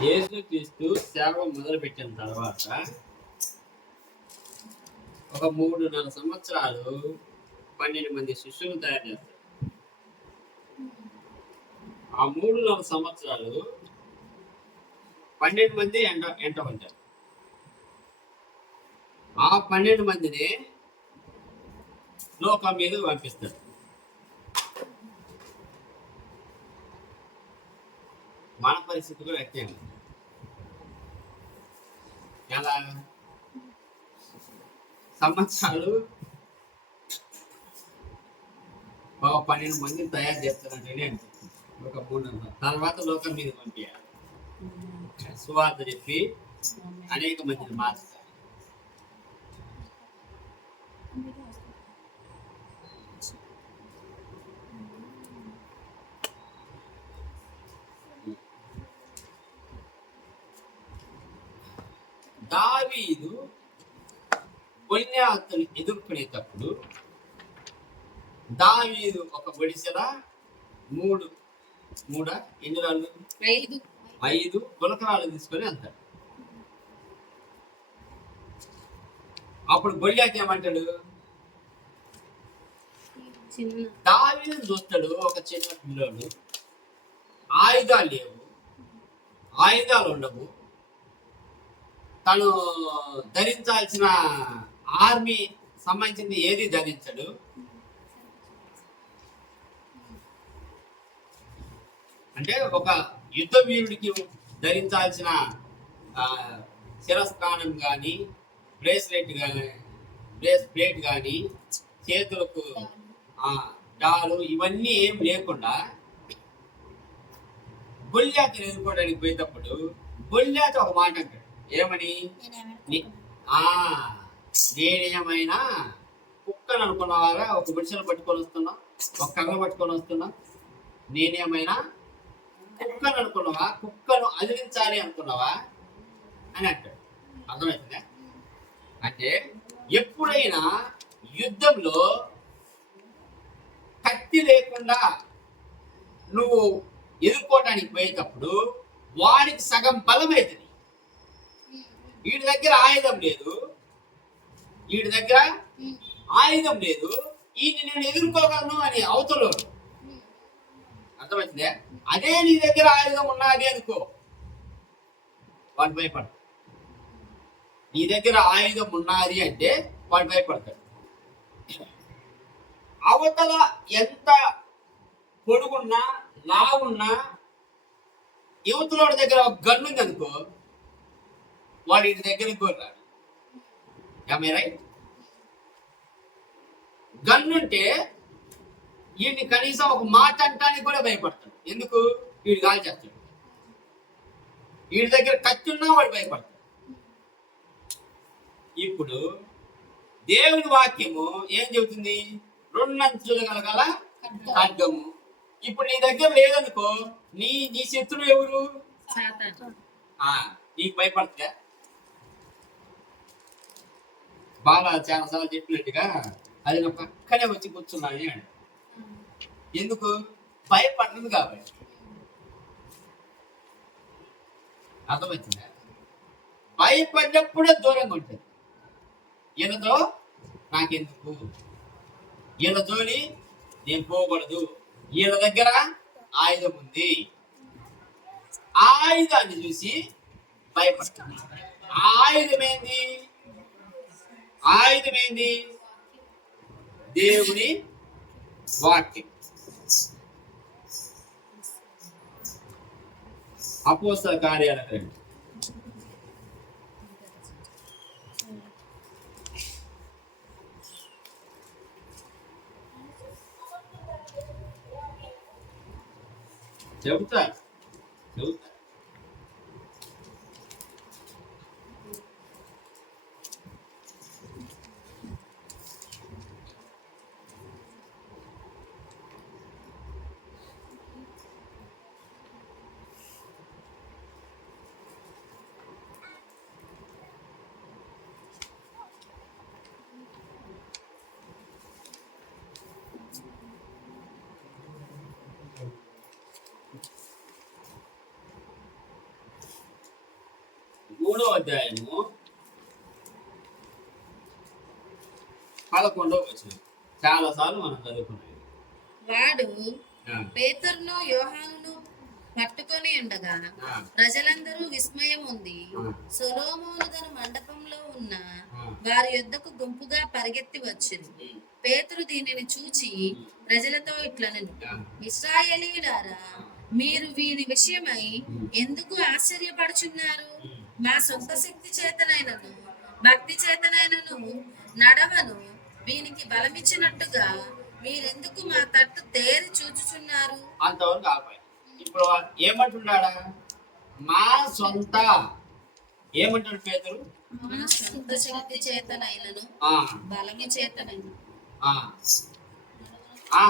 యేసుక్రీస్తు సేవ మొదలుపెట్టిన తర్వాత ఒక 3.5 సంవత్సరాలు 12 మంది శిష్యులను తయారు చేస్తారు. ఆ 3.5 సంవత్సరాలు 12 మంది ఎంట ఉంటారు. ఆ 12 మందిని లోకం మీద పంపిస్తారు. మన పరిస్థితి కూడా వ్యక్తం ఎలా సంవత్సరాలు 12 మందిని తయారు చేస్తారంటే ఒక 3 తర్వాత లోకం మీద పంపించాలి. సువార్త చెప్పి అనేక మందిని మార్చాలి. దావీదు గొల్యాతుని ఎదుర్కొనేటప్పుడు దావీదు ఒక బడిసెల 5 గులకరాలు తీసుకొని వెళ్తాడు. అప్పుడు గొల్యాతు ఏమంటాడు? దావీదు చూస్తాడు, ఒక చిన్న పిల్లోడు, ఆయుధాలు లేవు, ఆయుధాలు ఉండవు, తను ధరించాల్సిన ఆర్మీ సంబంధించింది ఏది ధరించడు. అంటే ఒక యుద్ధ వీరుడికి ధరించాల్సిన శిరస్త్రాణం కానీ, బ్రేస్ ప్లేట్ కానీ, చేతులకు డాలు ఇవన్నీ ఏం లేకుండా గొల్యాతుని ఎదుర్కోవడానికి పోయేటప్పుడు గొల్యాతు ఒక మాట అంటాడు. ఏమని? నేనేమైనా కుక్కను అనుకున్నవారా? ఒక గుడిసెలు పట్టుకొని వస్తున్నా, ఒక కర్ర పట్టుకొని వస్తున్నా, నేనేమైనా కుక్కను అనుకున్నావా? కుక్కను అదిలించాలి అనుకున్నావా అని అంటాడు. అర్థమవుతుందా? అంటే ఎప్పుడైనా యుద్ధంలో కత్తి లేకుండా నువ్వు ఎదుర్కోవటానికి పోయేటప్పుడు వాడికి సగం బలమవుతుంది. వీడి దగ్గర ఆయుధం లేదు, ఈయన నేను ఎదుర్కోగలను అని అవతలోడు. అర్థమవుతుందే? అదే నీ దగ్గర ఆయుధం ఉన్నది అనుకో, వాడు భయపడతాడు. నీ దగ్గర ఆయుధం ఉన్నది అంటే వాడు భయపడతాడు. అవతల ఎంత పొడుగున్నా లావున్నా యువతలోడి దగ్గర ఒక గన్ను ఉంది అనుకో, వాడు ఇంటి దగ్గరికి కోరాడు. రైట్? గన్నుంటే వీడిని కనీసం ఒక మాట అంటానికి కూడా భయపడతాడు. ఎందుకు? వీడు గాలి చేస్తాడు. వీడి దగ్గర కత్తి ఉన్నా వాడు భయపడతాడు. ఇప్పుడు దేవుని వాక్యము ఏం చెబుతుంది? 2 అంచులు గల ఖడ్గము. ఇప్పుడు నీ దగ్గర లేదనుకో, నీ శత్రువు ఎవరు? నీకు భయపడతా? బాగా చాలాసార్లు చెప్పినట్టుగా అది నా పక్కనే వచ్చి కూర్చున్నాను అని. ఎందుకు? భయపడ్డది కాబట్టి. అర్థమవుతుందా? భయపడ్డప్పుడే దూరంగా ఉంటుంది. ఈయనతో నాకెందుకు, ఈయన జోలి నేను పోకూడదు, ఈయన దగ్గర ఆయుధం ఉంది, ఆయుధాన్ని చూసి భయపడతాను. ఆయుధమేంది? దేవుని వాక్యం. అపోస్తల కార్యాలు చెబుతా. అధ్యాయము 11వ వచనం. చాలా సార్లు మనం చదువుకున్నాం. వాడు ఆ, పేతురును యోహానును పట్టుకొని ఉండగా ఆ, ప్రజలందరూ విస్మయం ఉంది. ఆ. సొలొమోను తన మండపంలో ఉన్న ఆ. వారి యొద్దకు గుంపుగా పరిగెత్తి వచ్చింది. ఉమ్, పేతురు దీనిని చూచి ప్రజలతో ఇట్లనెను, ఆ, ఇశ్రాయేలీయులారా, మీరు వీరి విషయమై ఎందుకు ఆశ్చర్యపడుచున్నారు? ఉమ్. మా సొంత శక్తి చేతనైనను భక్తి చేతనైనను నడవను వీనికి బలమిచ్చినట్టుగా మీరెందుకు మా తట్టు తేరి చూచుచున్నారు? అంతవరకు ఆపాయి. ఇప్పుడు ఏమంటున్నాడా? మా సొంత ఏమంటాడు పేతురు? మా సొంత శక్తి చేతనైనను ఆ, బలమి చేతనైనను ఆ, ఆ,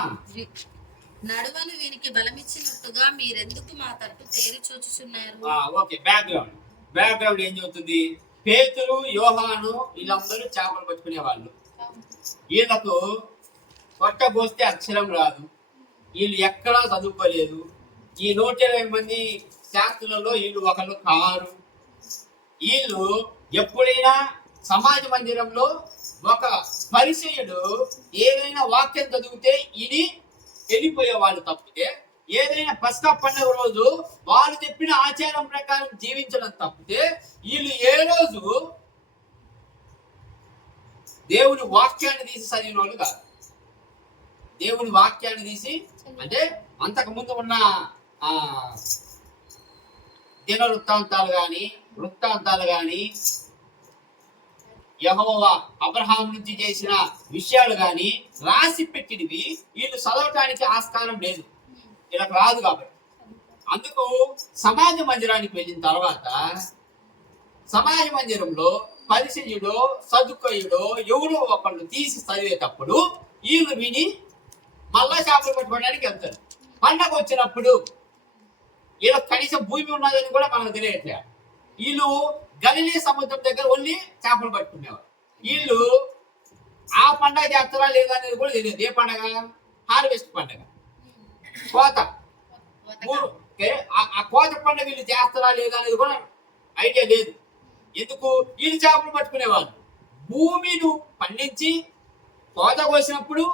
నడువను వీనికి బలమిచ్చినట్టుగా మీరెందుకు మా తట్టు తేరి చూచుచున్నారు? ఓకే. బ్యాక్గ్రౌండ్ ఏం చెబుతుంది? పేతురు, యోహాను వీళ్ళందరూ చేపలు పట్టుకునే వాళ్ళు. వీళ్ళకు కొట్టబోస్తే అక్షరం రాదు. వీళ్ళు ఎక్కడా చదువుకోలేదు. ఈ 120 మంది శాస్త్రులలో వీళ్ళు ఒకళ్ళు కారు. వీళ్ళు ఎప్పుడైనా సమాజ మందిరంలో ఒక పరిచయుడు ఏదైనా వాక్యం చదివితే ఇది వెళ్ళిపోయేవాళ్ళు తప్పితే, ఏదైనా పస్కా పండుగ రోజు వాళ్ళు చెప్పిన ఆచారం ప్రకారం జీవించడం తప్పితే, వీళ్ళు ఏ రోజు దేవుని వాక్యాన్ని తీసి చదివిన వాళ్ళు కాదు. దేవుని వాక్యాన్ని తీసి అంటే అంతకుముందు ఉన్న దిన వృత్తాంతాలు కానీ యెహోవా అబ్రహాం నుంచి చేసిన విషయాలు కానీ రాసి పెట్టినవి వీళ్ళు చదవటానికి ఆస్కారం లేదు. వీళ్ళకి రాదు కాబట్టి. అందుకు సమాజ మందిరానికి వెళ్ళిన తర్వాత సమాజ మందిరంలో పరిచయుడో సదుకయుడో ఎవరో ఒకళ్ళు తీసి చదివేటప్పుడు వీళ్ళు విని మళ్ళా చేపలు పట్టుకోవడానికి వెళ్తారు. పండగ వచ్చినప్పుడు వీళ్ళకి కనీసం భూమి ఉన్నదని కూడా మనకు తెలియట్లే. వీళ్ళు గలిలీ సముద్రం దగ్గర వెళ్ళి చేపలు పట్టుకునేవారు. వీళ్ళు ఆ పండగ చేస్తారా లేదా అనేది కూడా తెలియదు. ఏ పండగ? హార్వెస్ట్ పండగ, కోత. ఆ కోత పండుగ వీళ్ళు చేస్తారా లేదా అనేది కూడా ఐడియా లేదు. ఎందుకు? వీళ్ళు చేపలు పట్టుకునేవాళ్ళు. భూమిని పండించి కోత కోసినప్పుడు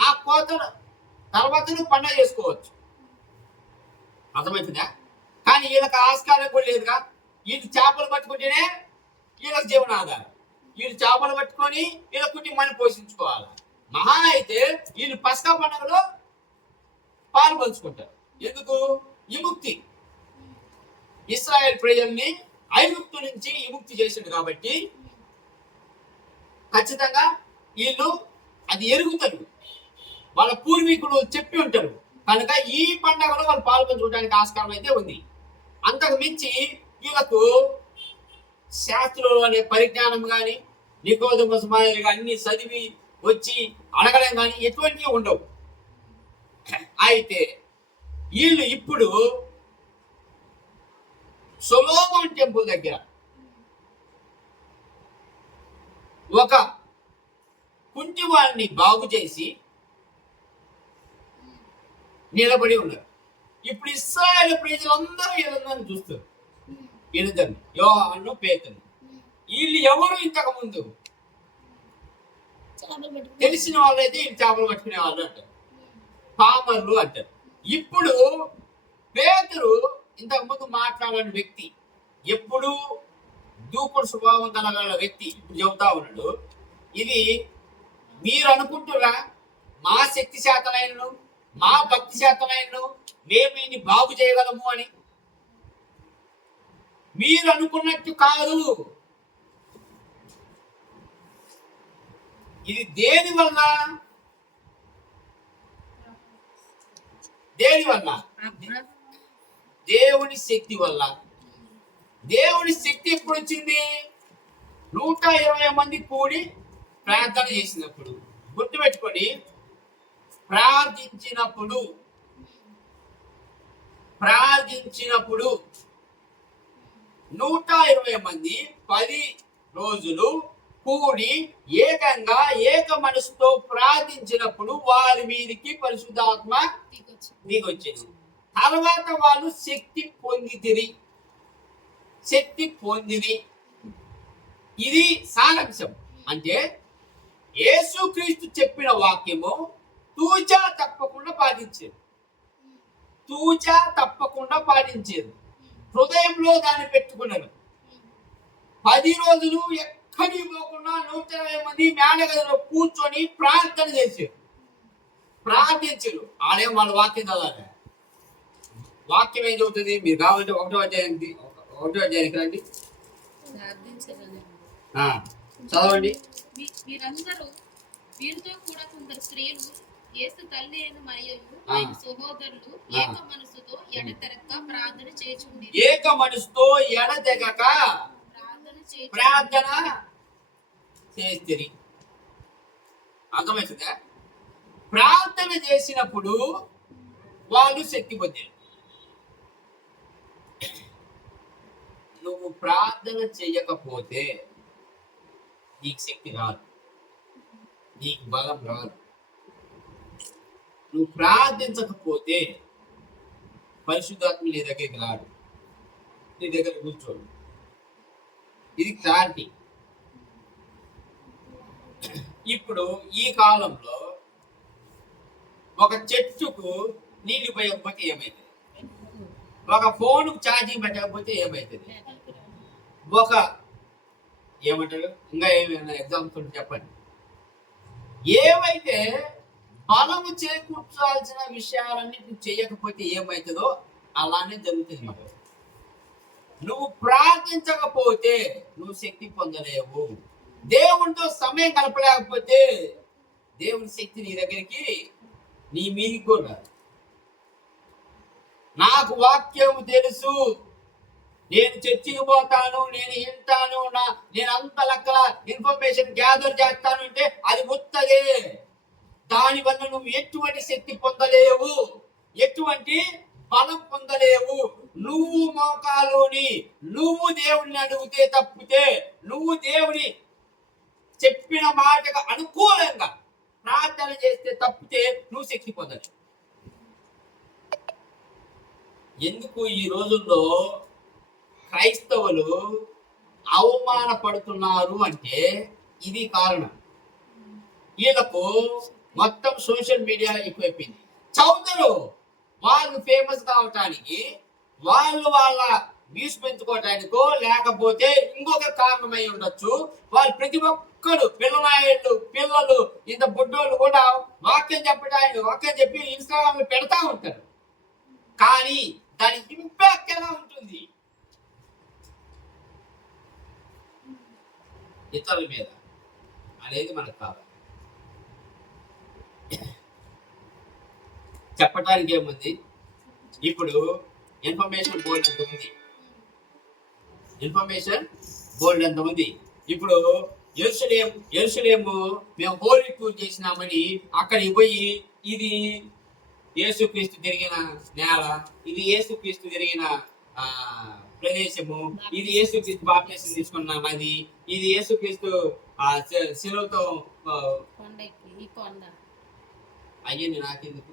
ఆ కోత తర్వాత పండగ చేసుకోవచ్చు. అర్థమవుతుందా? కానీ వీళ్ళకి ఆస్కారం కూడా లేదుగా. వీళ్ళు చేపలు పట్టుకుంటేనే వీళ్ళకి జీవనాధారం. వీళ్ళు చేపలు పట్టుకొని వీళ్ళ కుటుంబాన్ని పోషించుకోవాలి. మహా అయితే వీళ్ళు పస్కా పండుగలో పాలు పంచుకుంటారు. ఎందుకు? విముక్తి. ఇశ్రాయేల్ ప్రజల్ని ఐగుప్తు నుంచి విముక్తి చేసిండు కాబట్టి ఖచ్చితంగా వీళ్ళు అది ఎరుగుతారు. వాళ్ళ పూర్వీకులు చెప్పి ఉంటారు కనుక ఈ పండుగలో వాళ్ళు పాల్పంచుకోవడానికి ఆస్కారం అయితే ఉంది. అంతకు మించి వీళ్ళకు శాస్త్రులు అనే పరిజ్ఞానం కానీ నికోదేమస్ మాదిరిగా అన్ని చదివి వచ్చి అడగడం కానీ ఎటువంటివి ఉండవు. అయితే వీళ్ళు ఇప్పుడు సొలొమోను టెంపుల్ దగ్గర ఒక కుంటి వారిని బాగు చేసి నిలబడి ఉన్నారు. ఇప్పుడు ఇశ్రాయేలు ప్రజలందరూ వీళ్ళందరినీ చూస్తారు. వీళ్ళిద్దరిని, యోహాను, పేతురు. వీళ్ళు ఎవరు? ఇంతకు ముందు తెలిసిన వాళ్ళైతే వీళ్ళు చేపలు పట్టుకునే వాళ్ళు అంటారు, పామర్లు అంటారు. ఇప్పుడు పేతురు ఇంతకు ముందు మాట్లాడని వ్యక్తి, ఎప్పుడు దూకుడు స్వభావం కలగల వ్యక్తి ఇప్పుడు చెబుతా ఉన్నాడు. ఇది మీరు అనుకుంటురా మా శక్తి శాతనైనను మా భక్తి శాతనైనను మేము ఈయన్ని బాగు చేయగలము అని? మీరు అనుకున్నట్టు కాదు. ఇది దేని వల్ల? దేవుని శక్తి వల్ల. దేవుని శక్తి ఎప్పుడు వచ్చింది? 120 మంది కూడి ప్రార్థన చేసినప్పుడు. గుర్తుపెట్టుకొని, ప్రార్థించినప్పుడు 120 మంది 10 రోజులు కూడి ఏకంగా ఏక మనసుతో ప్రార్థించినప్పుడు వారి మీదకి పరిశుద్ధాత్మ దిగొచ్చింది. తర్వాత వాళ్ళు శక్తి పొందితిరి. ఇది సారాంశం. అంటే యేసుక్రీస్తు చెప్పిన వాక్యము తూచా తప్పకుండా పాటించేది. తూచా తప్పకుండా పాటించేది. హృదయంలో దాన్ని పెట్టుకున్నారు. 10 రోజులు ఎక్కడికి పోకుండా 120 మంది మేడగదిలో కూర్చొని ప్రార్థన చేశారు, ప్రార్థించారు. ఆడే వాళ్ళ వాక్యం చదవాలి. వాక్యం ఏం చదువుతుంది? మీరు కావాలంటే 1వ అధ్యాయానికి రండి. ప్రార్థించాలని. చదవండి. వీరందరూ వీరితో కూడా కొందరు స్త్రీలు యేసు తల్లి అయిన మరియు ఆయన సహోదరులు ఏక మనసుతో ఎడతెగక ప్రార్థన చేయుచుండిరి. ఏక మనసుతో ఎడతెగక ప్రార్థన చేస్తుంది. అర్థమవుతుందా? ప్రార్థన చేసినప్పుడు వాళ్ళు శక్తి పొందారు. నువ్వు ప్రార్థన చేయకపోతే నీకు శక్తి రాదు, నీకు బలం రాదు. నువ్వు ప్రార్థించకపోతే పరిశుద్ధాత్మ నీ దగ్గరికి రాడు, నీ దగ్గర కూర్చోడు. ఇది క్లారిటీ. ఇప్పుడు ఈ కాలంలో ఒక చెట్టుకు నీళ్లు పోయకపోతే ఏమైతుంది? ఒక ఫోన్ ఛార్జింగ్ పెట్టకపోతే ఏమైతుంది? ఒక ఏమంటారు, ఇంకా ఏమైనా ఎగ్జాంపుల్ చెప్పండి. ఏవైతే బలము చేకూర్చాల్సిన విషయాలన్నీ నువ్వు చేయకపోతే ఏమవుతుందో అలానే జరుగుతుంది. మనకు నువ్వు ప్రార్థించకపోతే నువ్వు శక్తి పొందలేవు. దేవునితో సమయం గడపలేకపోతే దేవుని శక్తి నీ దగ్గరికి, నీ మీదికి కూడా. నాకు వాక్యం తెలుసు, నేను చర్చికి పోతాను, నేను వింటాను, నేను అంత లెక్కల ఇన్ఫర్మేషన్ గ్యాదర్ చేస్తాను అంటే అది ఉత్తదే. దానివల్ల నువ్వు ఎటువంటి శక్తి పొందలేవు, ఎటువంటి బలం పొందలేవు. నువ్వు మోకాలుని నువ్వు దేవుడిని అడిగితే తప్పితే, నువ్వు దేవుని చెప్పిన మాటకు అనుకూలంగా ప్రార్థన చేస్తే తప్పితే నువ్వు శక్తి పొందలేవు. ఎందుకు ఈ రోజుల్లో క్రైస్తవులు అవమానపడుతున్నారు అంటే ఇది కారణం. వీళ్ళకు మొత్తం సోషల్ మీడియా ఎక్కువైపోయింది. చదువుతారు, వాళ్ళు ఫేమస్ కావటానికి, వాళ్ళు వాళ్ళ వ్యూస్ పెంచుకోవటానికో లేకపోతే ఇంకొక కారణమై ఉండొచ్చు. వాళ్ళు ప్రతి ఒక్కరు పిల్లలు ఇంత బుడ్డోళ్ళు కూడా వాక్యం చెప్పి ఇన్స్టాగ్రామ్ లో పెడతా ఉంటారు. కానీ దాని ఇంపాక్ట్ ఎలా ఉంటుంది ఇతరుల మీద అనేది మనకు కావాలి. చెప్పడానికి ఏముంది? ఇప్పుడు ఇన్ఫర్మేషన్ బోర్డు ఎంత ఉంది. ఇప్పుడు యెరూషలేము మేము హోలీ టూర్ చేసినామని అక్కడికి పోయి ఇది యేసుక్రీస్తు తిరిగిన నేల, ఇది యేసుక్రీస్తు తిరిగిన ప్రదేశము, ఇది యేసుక్రీస్తు బాప్తిసం తీసుకున్న నది, ఇది యేసుక్రీస్తు శిలువతో అయ్యింది. నాకెందుకు?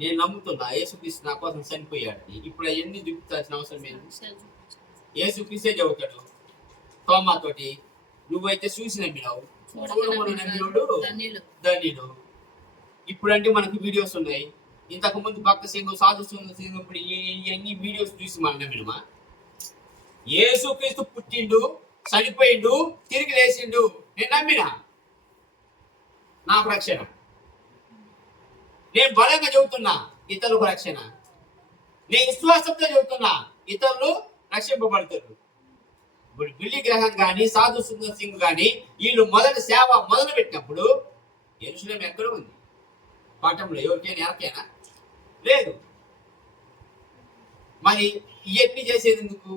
నేను నమ్ముతున్నా యేసుక్రీస్తు నా కోసం చనిపోయాడని. ఇప్పుడు అవన్నీ చూపించాల్సిన అవసరం ఏంటి? యేసుక్రీస్తే చెబుతాడు తోమాతోటి, నువ్వైతే చూసి నమ్మినావు, చూడమని నమ్మినోడు ధన్యుడు. ఇప్పుడంటే మనకు వీడియోస్ ఉన్నాయి. ఇంతకు ముందు భక్త సింగ్, సాధు సింగ్, ఇప్పుడు ఇవన్నీ వీడియోస్ చూసి మనం నమ్మినమా? యేసుక్రీస్తు పుట్టిండు, చనిపోయిండు, తిరిగి లేచిండు, నేను నమ్మినా, నాకు రక్షణ. నేను బలంగా చెబుతున్నా, ఇతరులకు రక్షణ. నేను విశ్వాసంతో చెబుతున్నా, ఇతరులు రక్షింపబడతారు. ఇప్పుడు బిల్లి గ్రహం కానీ సాధు సుందర్ సింగ్ కానీ వీళ్ళు మొదటి సేవ మొదలు పెట్టినప్పుడు యెరూషలేము ఎక్కడ ఉంది? పాఠంలో ఎవరికైనా ఎరకైనా లేదు. మరి ఇవన్నీ చేసేది ఎందుకు?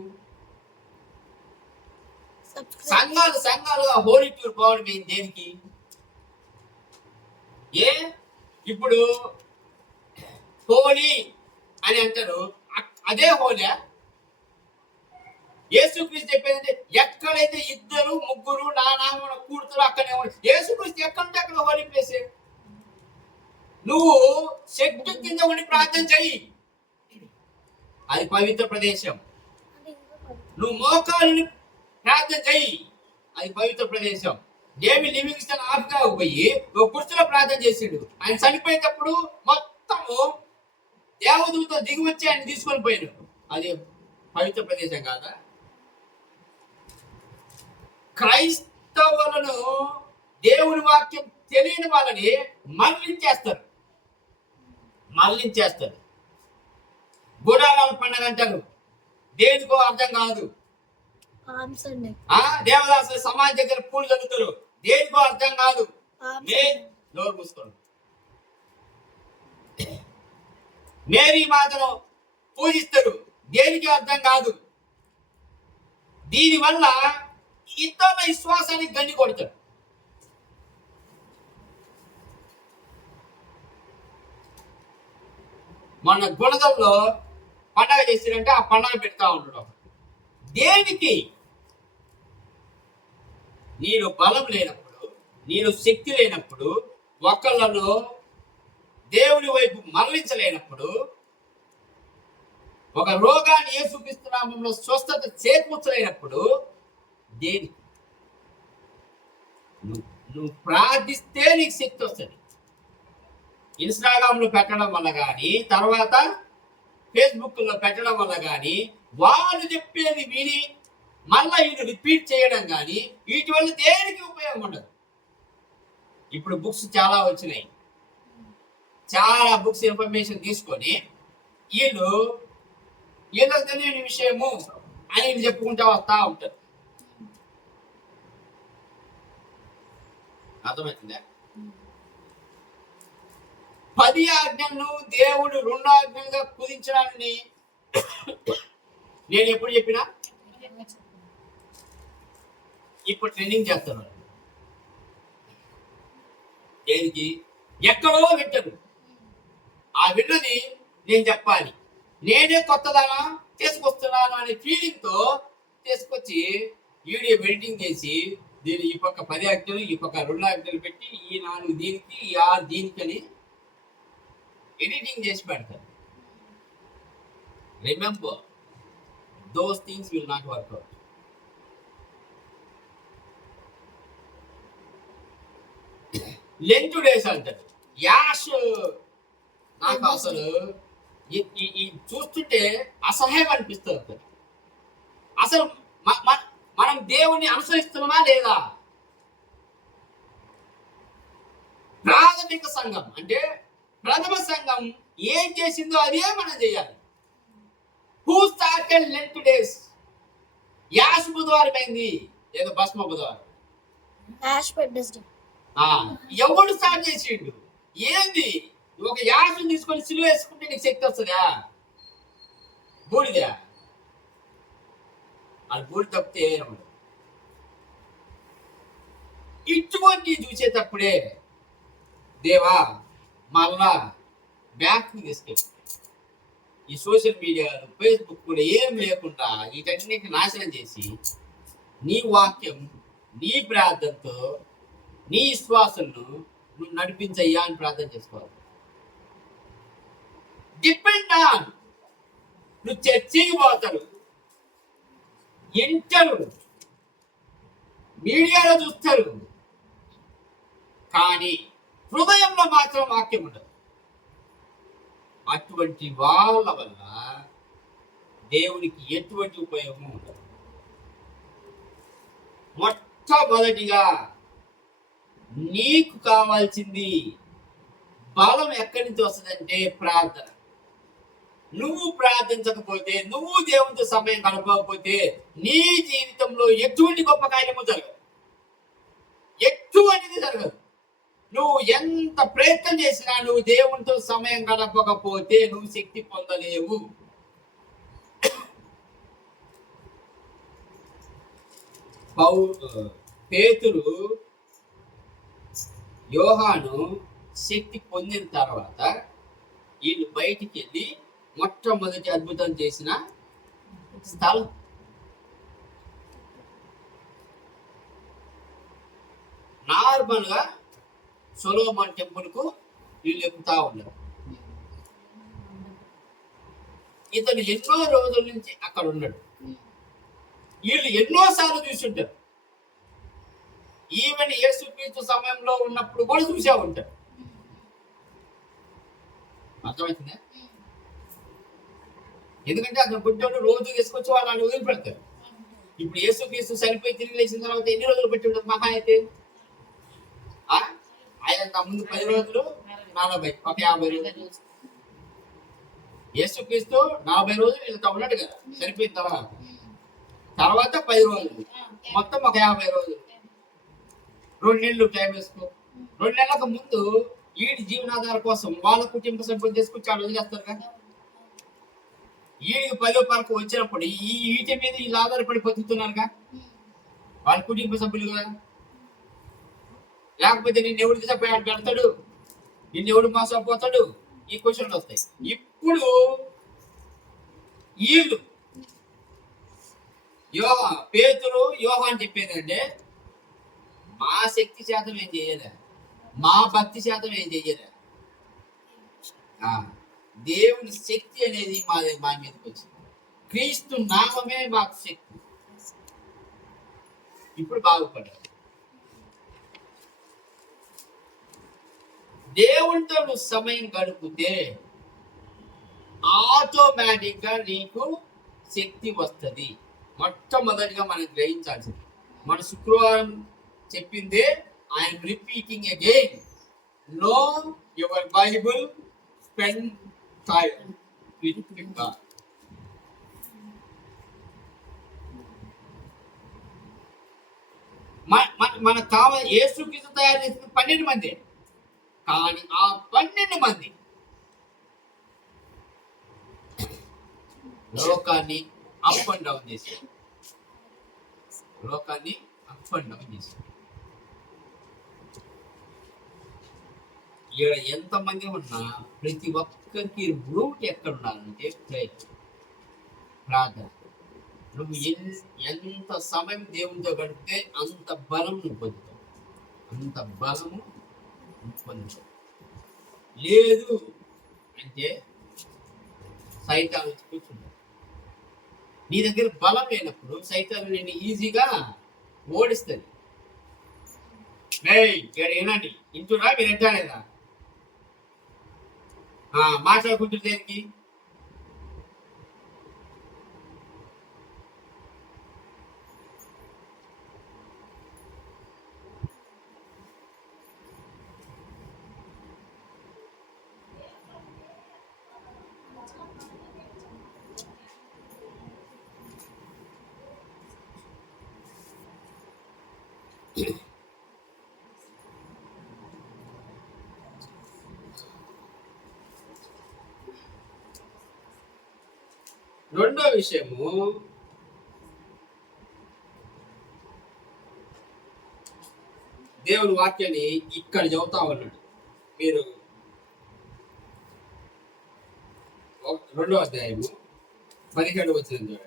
సంఘాలుగా హోలీ టూర్ పోవడం ఏంటి? దేనికి? ఇప్పుడు హోలీ అని అంటారు, అదే హోలీ. యేసుక్రీస్తు చెప్పేది ఎక్కడైతే 2, 3 నా నామమున కూడుతారో అక్కడే. యేసుక్రీస్తు ఎక్కడుంటే అక్కడ హోలీ ప్లేస్. నువ్వు చెట్టు కింద ఉండి ప్రార్థన చెయ్యి, అది పవిత్ర ప్రదేశం. నువ్వు మోకాలుని ప్రార్థన చెయ్యి, అది పవిత్ర ప్రదేశం. డేవిడ్ లివింగ్స్టన్ ఆఫ్రికా పోయి ఒక కుర్చీలో ప్రార్థన చేసిండు. ఆయన చనిపోయేటప్పుడు మొత్తము దేవదూత దిగి వచ్చి ఆయన తీసుకొని పోయాడు. అది పవిత్ర ప్రదేశం కాదా? క్రైస్తవులను దేవుని వాక్యం తెలియని వాళ్ళని మరలించేస్తారు. గుడారాల పండుగ అంటారు, దేనికో అర్థం కాదు. దేవదాసుల సమాజ దగ్గర పూలు జరుగుతారు, దేనికో అర్థం కాదు. నోరు మూసుకోండి. మేరీ మాతను పూజిస్తారు, దేనికి అర్థం కాదు. దీనివల్ల ఇతరుల విశ్వాసానికి గండి కొడతారు. మొన్న గుణదల్లో పండగ చేసిరంటే ఆ పండగ పెడతా ఉండడం దేనికి? నీలో బలం లేనప్పుడు, నీలో శక్తి లేనప్పుడు, ఒకళ్ళను దేవుని వైపు మరలించలేనప్పుడు, ఒక రోగాన్ని యేసుక్రీస్తు నామములో స్వస్థత చేకూర్చలేనప్పుడు దేనికి? నువ్వు ప్రార్థిస్తే నీకు శక్తి వస్తుంది. ఇన్స్టాగ్రామ్లో పెట్టడం వల్ల కానీ, తర్వాత ఫేస్బుక్లో పెట్టడం వల్ల కానీ, వాళ్ళు చెప్పేది విని మళ్ళీ వీళ్ళు రిపీట్ చేయడం కానీ, వీటి వల్ల దేనికి ఉపయోగం ఉండదు. ఇప్పుడు బుక్స్ చాలా వచ్చినాయి, చాలా బుక్స్ ఇన్ఫర్మేషన్ తీసుకొని వీళ్ళకి తెలియని విషయము అని చెప్పుకుంటా వస్తా ఉంటారు. అర్థమవుతుందా? 10 ఆజ్ఞలను దేవుడు 2 ఆజ్ఞలుగా కుదించడాన్ని నేను ఎప్పుడు చెప్పినా ఇప్పుడు ట్రైనింగ్ చేస్తున్నాను. దేనికి? ఎక్కడో వింటారు, ఆ విన్నది నేను చెప్పాలి. నేనే కొత్తదానా తీసుకొస్తున్నాను అనే ఫీలింగ్తో తీసుకొచ్చి వీడియో ఎడిటింగ్ చేసి దీన్ని ఈ పక్క 10 ఆజ్ఞలు, ఈ పక్క 2 ఆజ్ఞలు పెట్టి ఈ 4 దీనికి, ఈ 6 దీనికి అని ఎడిటింగ్ చేసి పెడతారు. Remember, those things will not work out. Lent days అంటారు. యాష్ నాకు అసలు చూస్తుంటే అసహ్యం అనిపిస్తుంది. అసలు మనం దేవుణ్ణి అనుసరిస్తున్నామా లేదా? ప్రాథమిక సంఘం అంటే ప్రథమ సంఘం ఏం చేసిందో అదే మనం చేయాలి. Who started Lent days? Ash బుధవారం అయింది, ఏదో భస్మ బుధవారం. ఎవడు స్టార్ట్ చేసిండు? ఏంది? ఒక యాషను తీసుకొని సిలువ వేసుకుంటే నీకు శక్తి వస్తుందా? బూడిదా? అది బూడి తప్పితే ఏమన్నా. ఇటువంటి చూసేటప్పుడే దేవా మళ్ళా బ్యాక్ తీసుకెళ్ళి ఈ సోషల్ మీడియాలు, ఫేస్బుక్ కూడా ఏం లేకుండా వీటన్నిటిని నాశనం చేసి నీ వాక్యం, నీ ప్రార్థనతో నీ విశ్వాసంను నువ్వు నడిపించయ్యా అని ప్రార్థన చేసుకోవాలి. Depend on. నువ్వు చర్చికి పోతారు, వింటారు, మీడియాలో చూస్తారు, కానీ హృదయంలో మాత్రం వాక్యం ఉండదు. అటువంటి వాళ్ళ వల్ల దేవునికి ఎటువంటి ఉపయోగం ఉండదు. మొట్టమొదటిగా నీకు కావాల్సింది బలం ఎక్కడి నుంచి వస్తుందంటే ప్రార్థన. నువ్వు ప్రార్థించకపోతే, నువ్వు దేవునితో సమయం గడపకపోతే నీ జీవితంలో ఎటువంటి గొప్ప కార్యము జరగదు, ఎటువంటిది జరగదు. నువ్వు ఎంత ప్రయత్నం చేసినా నువ్వు దేవునితో సమయం గడపకపోతే నువ్వు శక్తి పొందలేవు. పేతురు, యోహాను శక్తి పొందిన తర్వాత వీళ్ళు బయటికి వెళ్ళి మొట్టమొదటి అద్భుతం చేసిన స్థలం. నార్మల్గా సొలొమోన్ టెంపుల్కు వీళ్ళు ఎక్కుతా ఉన్నారు. ఇతను ఎన్నో రోజుల నుంచి అక్కడ ఉన్నాడు. వీళ్ళు ఎన్నోసార్లు చూసుంటారు. ఈవెన్ యేసుక్రీస్తు సమయంలో ఉన్నప్పుడు కూడా చూసే ఉంటాడు. అర్థమవుతుందా? ఎందుకంటే అతను పుట్టినప్పుడు రోజు తీసుకొచ్చి వాళ్ళని వదిలిపెడతారు. ఇప్పుడు యేసుక్రీస్తు చనిపోయి తిరిగి లేచిన తర్వాత ఎన్ని రోజులు పెట్టి ఉంటుంది మహా అయితే? ఆయన ముందు 10 రోజులు, 40, ఒక 50 రోజులు. యేసుక్రీస్తు 40 రోజులు వీళ్ళతో ఉన్నాడు కదా చనిపోయిన తర్వాత 10 రోజులు, మొత్తం ఒక 50 రోజులు. 2 నెలలు టైం వేసుకో. 2 నెలలకు ముందు వీడి జీవనాధార కోసం వాళ్ళ కుటుంబ సభ్యులు తీసుకొచ్చి వాళ్ళు వదిలేస్తారు కదా. వీడికి 10 పరకు వచ్చినప్పుడు ఈ వీటి మీద వీళ్ళు ఆధారపడి బతుకుతున్నారుగా వాళ్ళ కుటుంబ సభ్యులుగా. లేకపోతే నిన్ను ఎవరికి చెప్పాడు పెడతాడు, నిన్ను ఎవడు మోసపోతాడు, ఈ క్వశ్చన్లు వస్తాయి. ఇప్పుడు వీళ్ళు పేతురు యోహాను చెప్పేదంటే మా శక్తి శాతం ఏం చెయ్యలే, మా భక్తి శాతం ఏం చెయ్యలే, దేవుని శక్తి అనేది మా మీదకి వచ్చింది. క్రీస్తు నామమే మాకు శక్తి. ఇప్పుడు బాగుపడ్డారు. దేవునితో నువ్వు సమయం గడిపితే ఆటోమేటిక్ గా నీకు శక్తి వస్తుంది. మొట్టమొదటిగా మనం గ్రహించాల్సింది మన శుక్రవారం చెప్పిందే. I'm repeating again, know your Bible, spend time with God. మనకు కావాలి యేసుక్రీస్తు తయారు చేసిన 12 మంది, కానీ ఆ 12 మంది లోకాన్ని అప్ అండ్ డౌన్ చేశారు. లోకాన్ని అప్ అండ్ డౌన్ చేశారు. ఇక్కడ ఎంతమంది ఉన్నా ప్రతి ఒక్కరికి రూట్ ఎక్కడ ఉండాలంటే ప్రార్థన. నువ్వు ఎంత సమయం దేవునితో గడిపితే అంత బలం నువ్వు పొందుతావు, అంత బలము పొందుతావు. లేదు అంటే సైతాను వచ్చి కూర్చుంటాడు. నీ దగ్గర బలం లేనప్పుడు సైతాను నేను ఈజీగా ఓడిస్తుంది. ఇక్కడ ఏనండి ఇంటురా, మీరు ఎంటానేదా మాట్లాడుకుంటుంది దేనికి? రెండో విషయము, దేవుని వాక్యాన్ని ఇక్కడ చదువుతా ఉన్నాడు. మీరు 2వ అధ్యాయము 17వ వచనం చూడండి.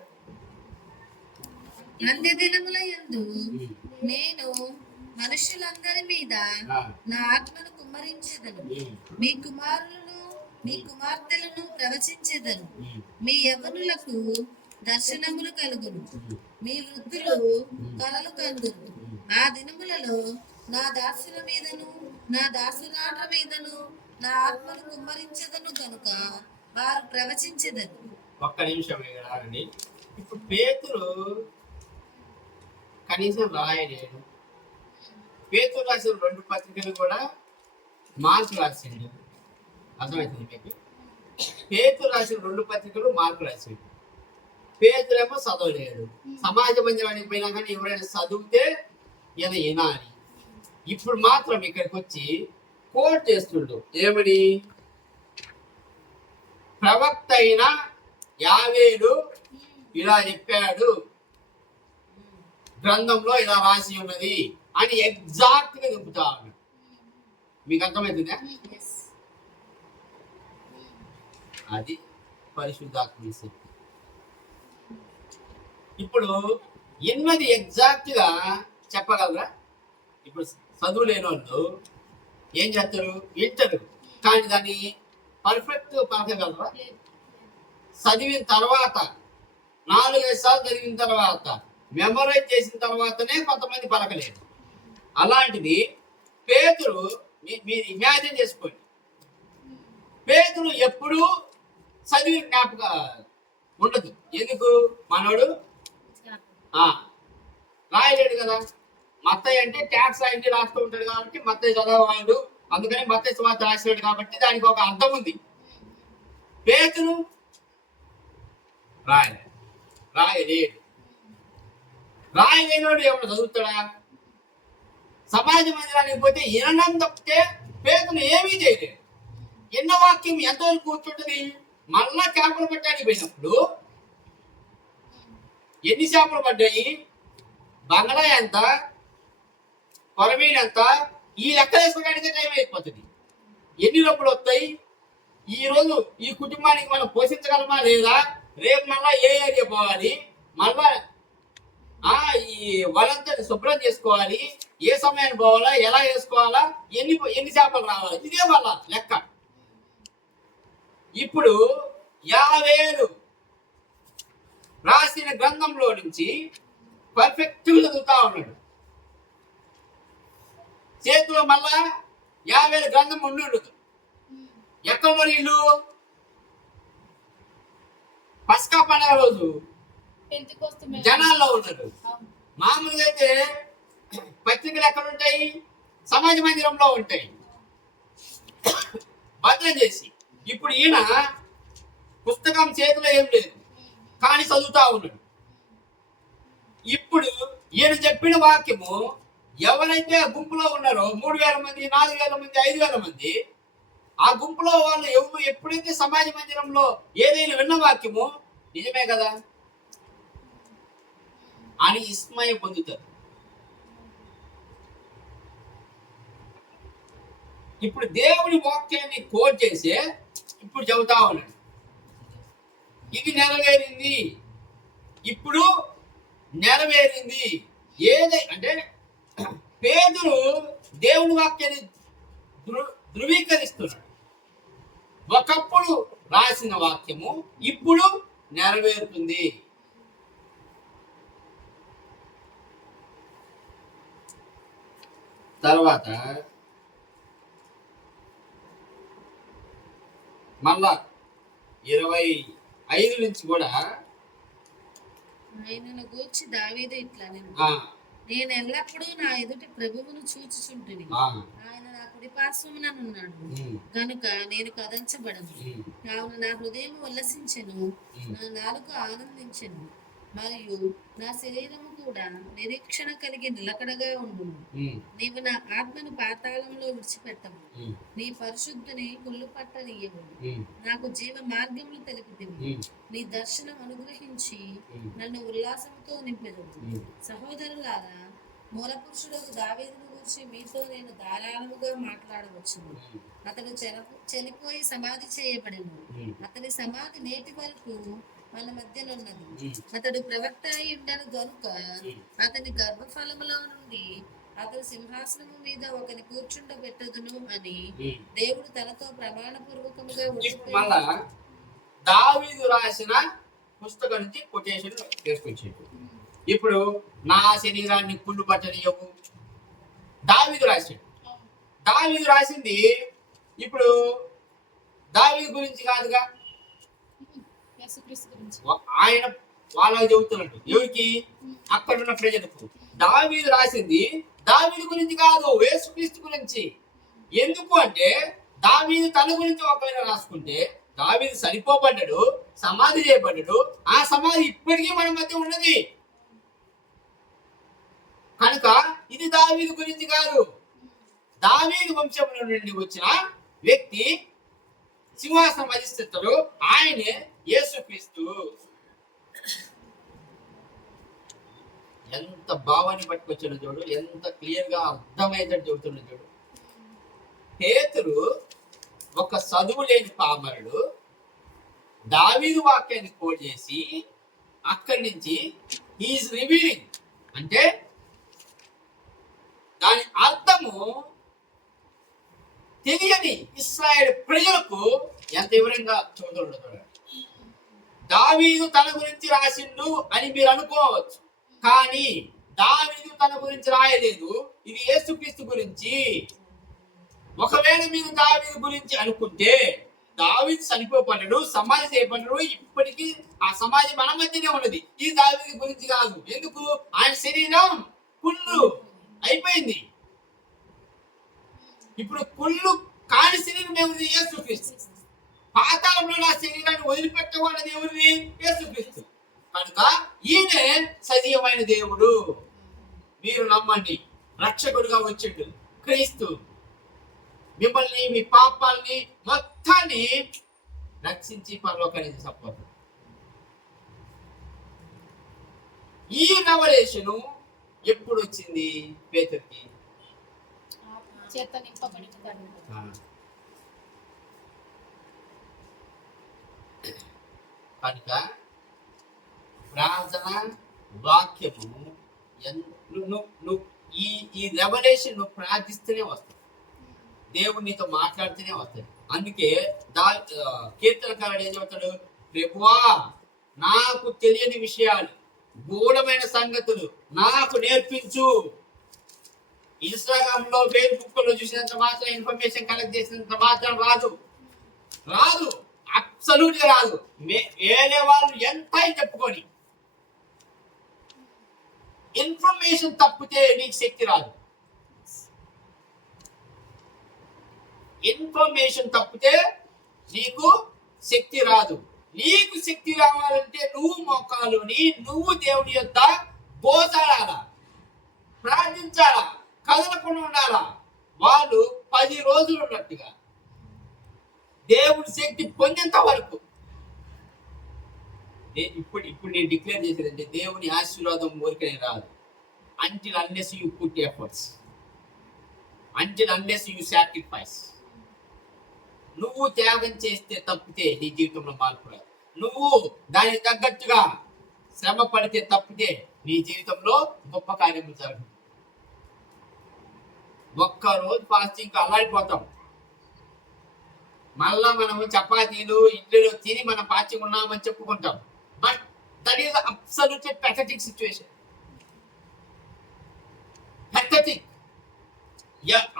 అంత్యదినముల యందు నేను మనుషులందరి మీద నా ఆత్మను కుమ్మరించెదను. మీ కుమారులను మీ కుమార్తెలను ప్రవచించెదను. మీ యవ్వనులకు దర్శనములు కలుగును, మీ వృద్ధులు కలలు కందురు. ఆ దినములలో నా దాసుల మీదను నా దాసురాట మీదను నా ఆత్మను కుమ్మరించెదను కనుక వారు ప్రవచించెదరు. ఒక్క నిమిషం అండి. ఇప్పుడు పేతురు కనీసం రాయలేడు. పేతురు రాసిన 2 పత్రికలు కూడా మార్కు రాసిండు. అర్థమవుతుంది మీకు? పేతురు రాసిన 2 పత్రికలు మార్కు రాసిండు. పేతురేమో చదవలేడు. సమాజ మందిరానికి పోయినా కానీ ఎవరైనా చదివితే ఈయన వినాలి. ఇప్పుడు మాత్రం ఇక్కడికి వచ్చి కోట్ చేస్తుండు. ఏమని? ప్రవక్త అయిన యావేలు ఇలా చెప్పాడు, గ్రంథంలో ఇలా రాసి ఉన్నది అని ఎగ్జాక్ట్ గా చెబుతా ఉన్నాడు. మీకు అర్థమవుతుందా? అది పరిశుద్ధాత్మ శక్తి. ఇప్పుడు ఎన్నది ఎగ్జాక్ట్ గా చెప్పగలరా? ఇప్పుడు చదువు లేని వాళ్ళు ఏం చేస్తారు? వింటారు, కానీ దాన్ని పర్ఫెక్ట్ పలకగలరా? చదివిన తర్వాత 4-5 సార్లు చదివిన తర్వాత మెమరైజ్ చేసిన తర్వాతనే కొంతమంది పలకలేరు. అలాంటిది పేతురు, మీరు ఇమాజిన్ చేసుకోండి, పేతురు ఎప్పుడూ చదివి జ్ఞాపక ఉండదు. ఎందుకు? మనోడు రాయలేడు కదా. మత్తయి అంటే ట్యాక్స్ అయింది రాస్తూ ఉంటాడు కాబట్టి మత్తయి చదవవాడు, అందుకని మత్తయి సువార్త రాసినాడు కాబట్టి దానికి ఒక అర్థం ఉంది. పేతురు రాయలేడు. రాయలేనోడు ఏమన్నా చదువుతాడా? సమాజ మందిరానికి పోతే వినడం తప్పితే పేతురు ఏమీ చేయలేడు. ఎన్న వాక్యం ఎంతవరకు కూర్చుంటుంది? మళ్ళా చేపలు పట్టడానికి పోయినప్పుడు ఎన్ని చేపలు పడ్డాయి, బంగళా ఎంత, కొరమీన్ ఎంత, ఈ లెక్క వేసుకోవడానికి టైం అయిపోతుంది. ఎన్ని రూపాయలు వస్తాయి, ఈ రోజు ఈ కుటుంబానికి మనం పోషించగలమా లేదా, రేపు మళ్ళా ఏ ఏరియా పోవాలి, మళ్ళా ఈ వలంతా శుభ్రం చేసుకోవాలి, ఏ సమయాన్ని పోవాలా, ఎలా వేసుకోవాలా, ఎన్ని చేపలు రావాలి, ఇదే వాళ్ళ లెక్క. ఇప్పుడు 50,000 రాసిన గ్రంథంలో నుంచి పర్ఫెక్ట్గా చదువుతా ఉన్నాడు. చేతిలో మళ్ళా 50,000 గ్రంథం ఉండి ఉండదు. ఎక్కడ వీళ్ళు పస్కా పండుగ రోజు జనాల్లో ఉన్నారు. మామూలుగా అయితే పత్రికలు ఎక్కడ ఉంటాయి? సమాజ మందిరంలో ఉంటాయి భద్రం చేసి. ఇప్పుడు ఈయన పుస్తకం చేతిలో ఏం లేదు కానీ చదువుతా ఉన్నాడు. ఇప్పుడు ఈయన చెప్పిన వాక్యము ఎవరైతే గుంపులో ఉన్నారో 3,000 మంది, 4,000 మంది, 5,000 మంది, ఆ గుంపులో వాళ్ళు ఎప్పుడైతే సమాజ మందిరంలో ఏదైనా విన్న వాక్యము నిజమే కదా అని విస్మయం పొందుతారు. ఇప్పుడు దేవుని వాక్యాన్ని కోట్ చేసే ఇప్పుడు చెబుతా ఉన్నాడు, ఇది నెరవేరింది, ఇప్పుడు నెరవేరింది. అంటే పేతురు దేవుని వాక్యాన్ని ధృవీకరిస్తున్నాడు. ఒకప్పుడు రాసిన వాక్యము ఇప్పుడు నెరవేరుతుంది. తర్వాత మళ్ళా 25 నుంచి కూడా ఆయనను గూర్చి దావీదు ఇట్లా నేను ఎల్లప్పుడూ నా ఎదుటి ప్రభువును చూచుచుంటిని, ఆయన నా కుడి పార్శ్వముననున్నాడు కనుక నేను కదల్చబడను. కావున నా హృదయం ఉల్లసించెను, నా నాలుక ఆనందించెను, మరియు నా శరీరము కూడా నిరీక్షణ కలిగి నిలకడగా ఉండును. నీవు నా ఆత్మను పాతాళంలో విడిచిపెట్టవు, నీ పరిశుద్ధిని కుళ్ళు పట్టనీయవు. నాకు జీవ మార్గములు తెలిపితివి, నీ దర్శనం అనుగ్రహించి నన్ను ఉల్లాసంతో నింపెదవు. సహోదరులారా, మూలపురుషుడు దావీదును గురించి మీతో నేను ధారాళముగా మాట్లాడవచ్చును. అతడు చనిపోయి సమాధి చేయబడెను, అతని సమాధి నేటి వరకు మన మధ్యనున్నది. అతడు ప్రవక్త అయి ఉండను గనుక అతని గర్భఫలములో నుండి అతని సింహాసనము మీద ఒకని కూర్చుండబెట్టదును అని దేవుడు తనతో ప్రమాణపూర్వకముగా దావీదు రాసిన పుస్తకం నుంచి కొటేషన్ తీసుకొచ్చాడు. ఇప్పుడు నా శరీరాన్ని కుళ్ళు పట్టనియవు దావీదు రాశాడు. దావీదు రాసింది ఇప్పుడు దావీదు గురించి కాదుగా, ఆయన వాళ్ళకి చెబుతున్నాడు. ఎవరికి? అక్కడున్న ప్రజలకు. దావీదు రాసింది దావీదు గురించి కాదు, యేసుక్రీస్తు గురించి. ఎందుకు అంటే దావీదు తన గురించి ఒకవేళ రాసుకుంటే దావీదు చనిపోబడ్డాడు, సమాధి చేయబడ్డాడు, ఆ సమాధి ఇప్పటికీ మన మధ్య ఉన్నది కనుక ఇది దావీదు గురించి కాదు. దావీదు వంశంలో నుండి వచ్చిన వ్యక్తి సింహాసనం అధిష్ఠిస్తాడు, ఆయనే యేసుక్రీస్తు. ఎంత భావాన్ని పట్టుకొచ్చాడు చూడు, ఎంత క్లియర్ గా అర్థమయ్యేటట్టు చెబుతున్నాడు చూడు. పేతురు ఒక చదువు లేని పామరుడు దావీదు వాక్యాన్ని కోట్ చేసి అక్కడి నుంచి హీఈస్ రివీలింగ్ అంటే దాని అర్థము తెలియని ఇశ్రాయేలు ప్రజలకు ఎంత వివరంగా చెబుతున్నాడు. దావీదు తన గురించి రాసిండు అని మీరు అనుకోవచ్చు, కానీ దావీదు తన గురించి రాయలేదు, ఇది యేసుక్రీస్తు గురించి. ఒకవేళ మీరు దావీదు గురించి అనుకుంటే, దావీదు చనిపోబడ్డాడు, సమాధి చేయబడ్డాడు, ఇప్పటికీ ఆ సమాధి మన మధ్యనే ఉన్నది. ఇది దావీదు గురించి కాదు. ఎందుకు? ఆయన శరీరం కుళ్ళు అయిపోయింది. ఇప్పుడు కుళ్ళు కాని శరీరం ఎవరిది? యేసుక్రీస్తు. పాతాళంలో నా శరీరాన్ని వదిలిపెట్టకూడదు ఎవరిది? యేసుక్రీస్తు. కనుక ఈయనే సజీవమైన దేవుడు. మీరు నమ్మండి, రక్షకుడుగా వచ్చిండు క్రీస్తు. మిమ్మల్ని, మీ పాపాలని మొత్తాన్ని రక్షించి పరలోకానికి సపోర్ట్. ఈ రెవల్యూషన్ ఎప్పుడు వచ్చింది పేతురుకి? చేత నింపబడిన తరువాత. కనుక ప్రార్థన వాక్యము ఈ రెవల్యూషన్ నువ్వు ప్రార్థిస్తూనే వస్తుంది, దేవుడు నీతో మాట్లాడుతూనే వస్తాడు. అందుకే కీర్తనకారుడు ఏం చెబుతాడు? ప్రభువా, నాకు తెలియని విషయాలు, గూఢమైన సంగతులు నాకు నేర్పించు. ఇన్స్టాగ్రామ్ లో, ఫేస్బుక్ లో చూసినంత మాత్రం, ఇన్ఫర్మేషన్ కలెక్ట్ చేసినంత మాత్రం రాదు. అబ్సల్యూట్ గా రాదు. వేరే వాళ్ళు ఎంత చెప్పుకొని ఇన్ఫర్మేషన్ తప్పితే నీకు శక్తి రాదు. ఇన్ఫర్మేషన్ తప్పితే నీకు శక్తి రాదు. నీకు శక్తి రావాలంటే నువ్వు మోకాలుని, నువ్వు దేవుడి యొక్క గోసాడాలా, ప్రార్థించాలా, కదలకుండా ఉండాలా. వాళ్ళు 10 రోజులు ఉన్నట్టుగా దేవుడి శక్తి పొందేంత వరకు. ఇప్పుడు నేను డిక్లేర్ చేసేదంటే, దేవుని ఆశీర్వాదం ఊరికనే రాదు. until unless you put efforts, until unless you sacrifice. నువ్వు త్యాగం చేస్తే తప్పితే నీ జీవితంలో మార్పు రాదు. నువ్వు దానికి తగ్గట్టుగా శ్రమ పడితే తప్పితే నీ జీవితంలో గొప్ప కార్యములు జరగదు. ఒక్కరోజు ఫాస్టింగ్ అల్లాడిపోతాం. మళ్ళా మనము చపాతీలు, ఇడ్లీలు తిని మనం ఫాస్టింగ్ ఉన్నామని చెప్పుకుంటాం. But that is absolutely pathetic situation. Pathetic.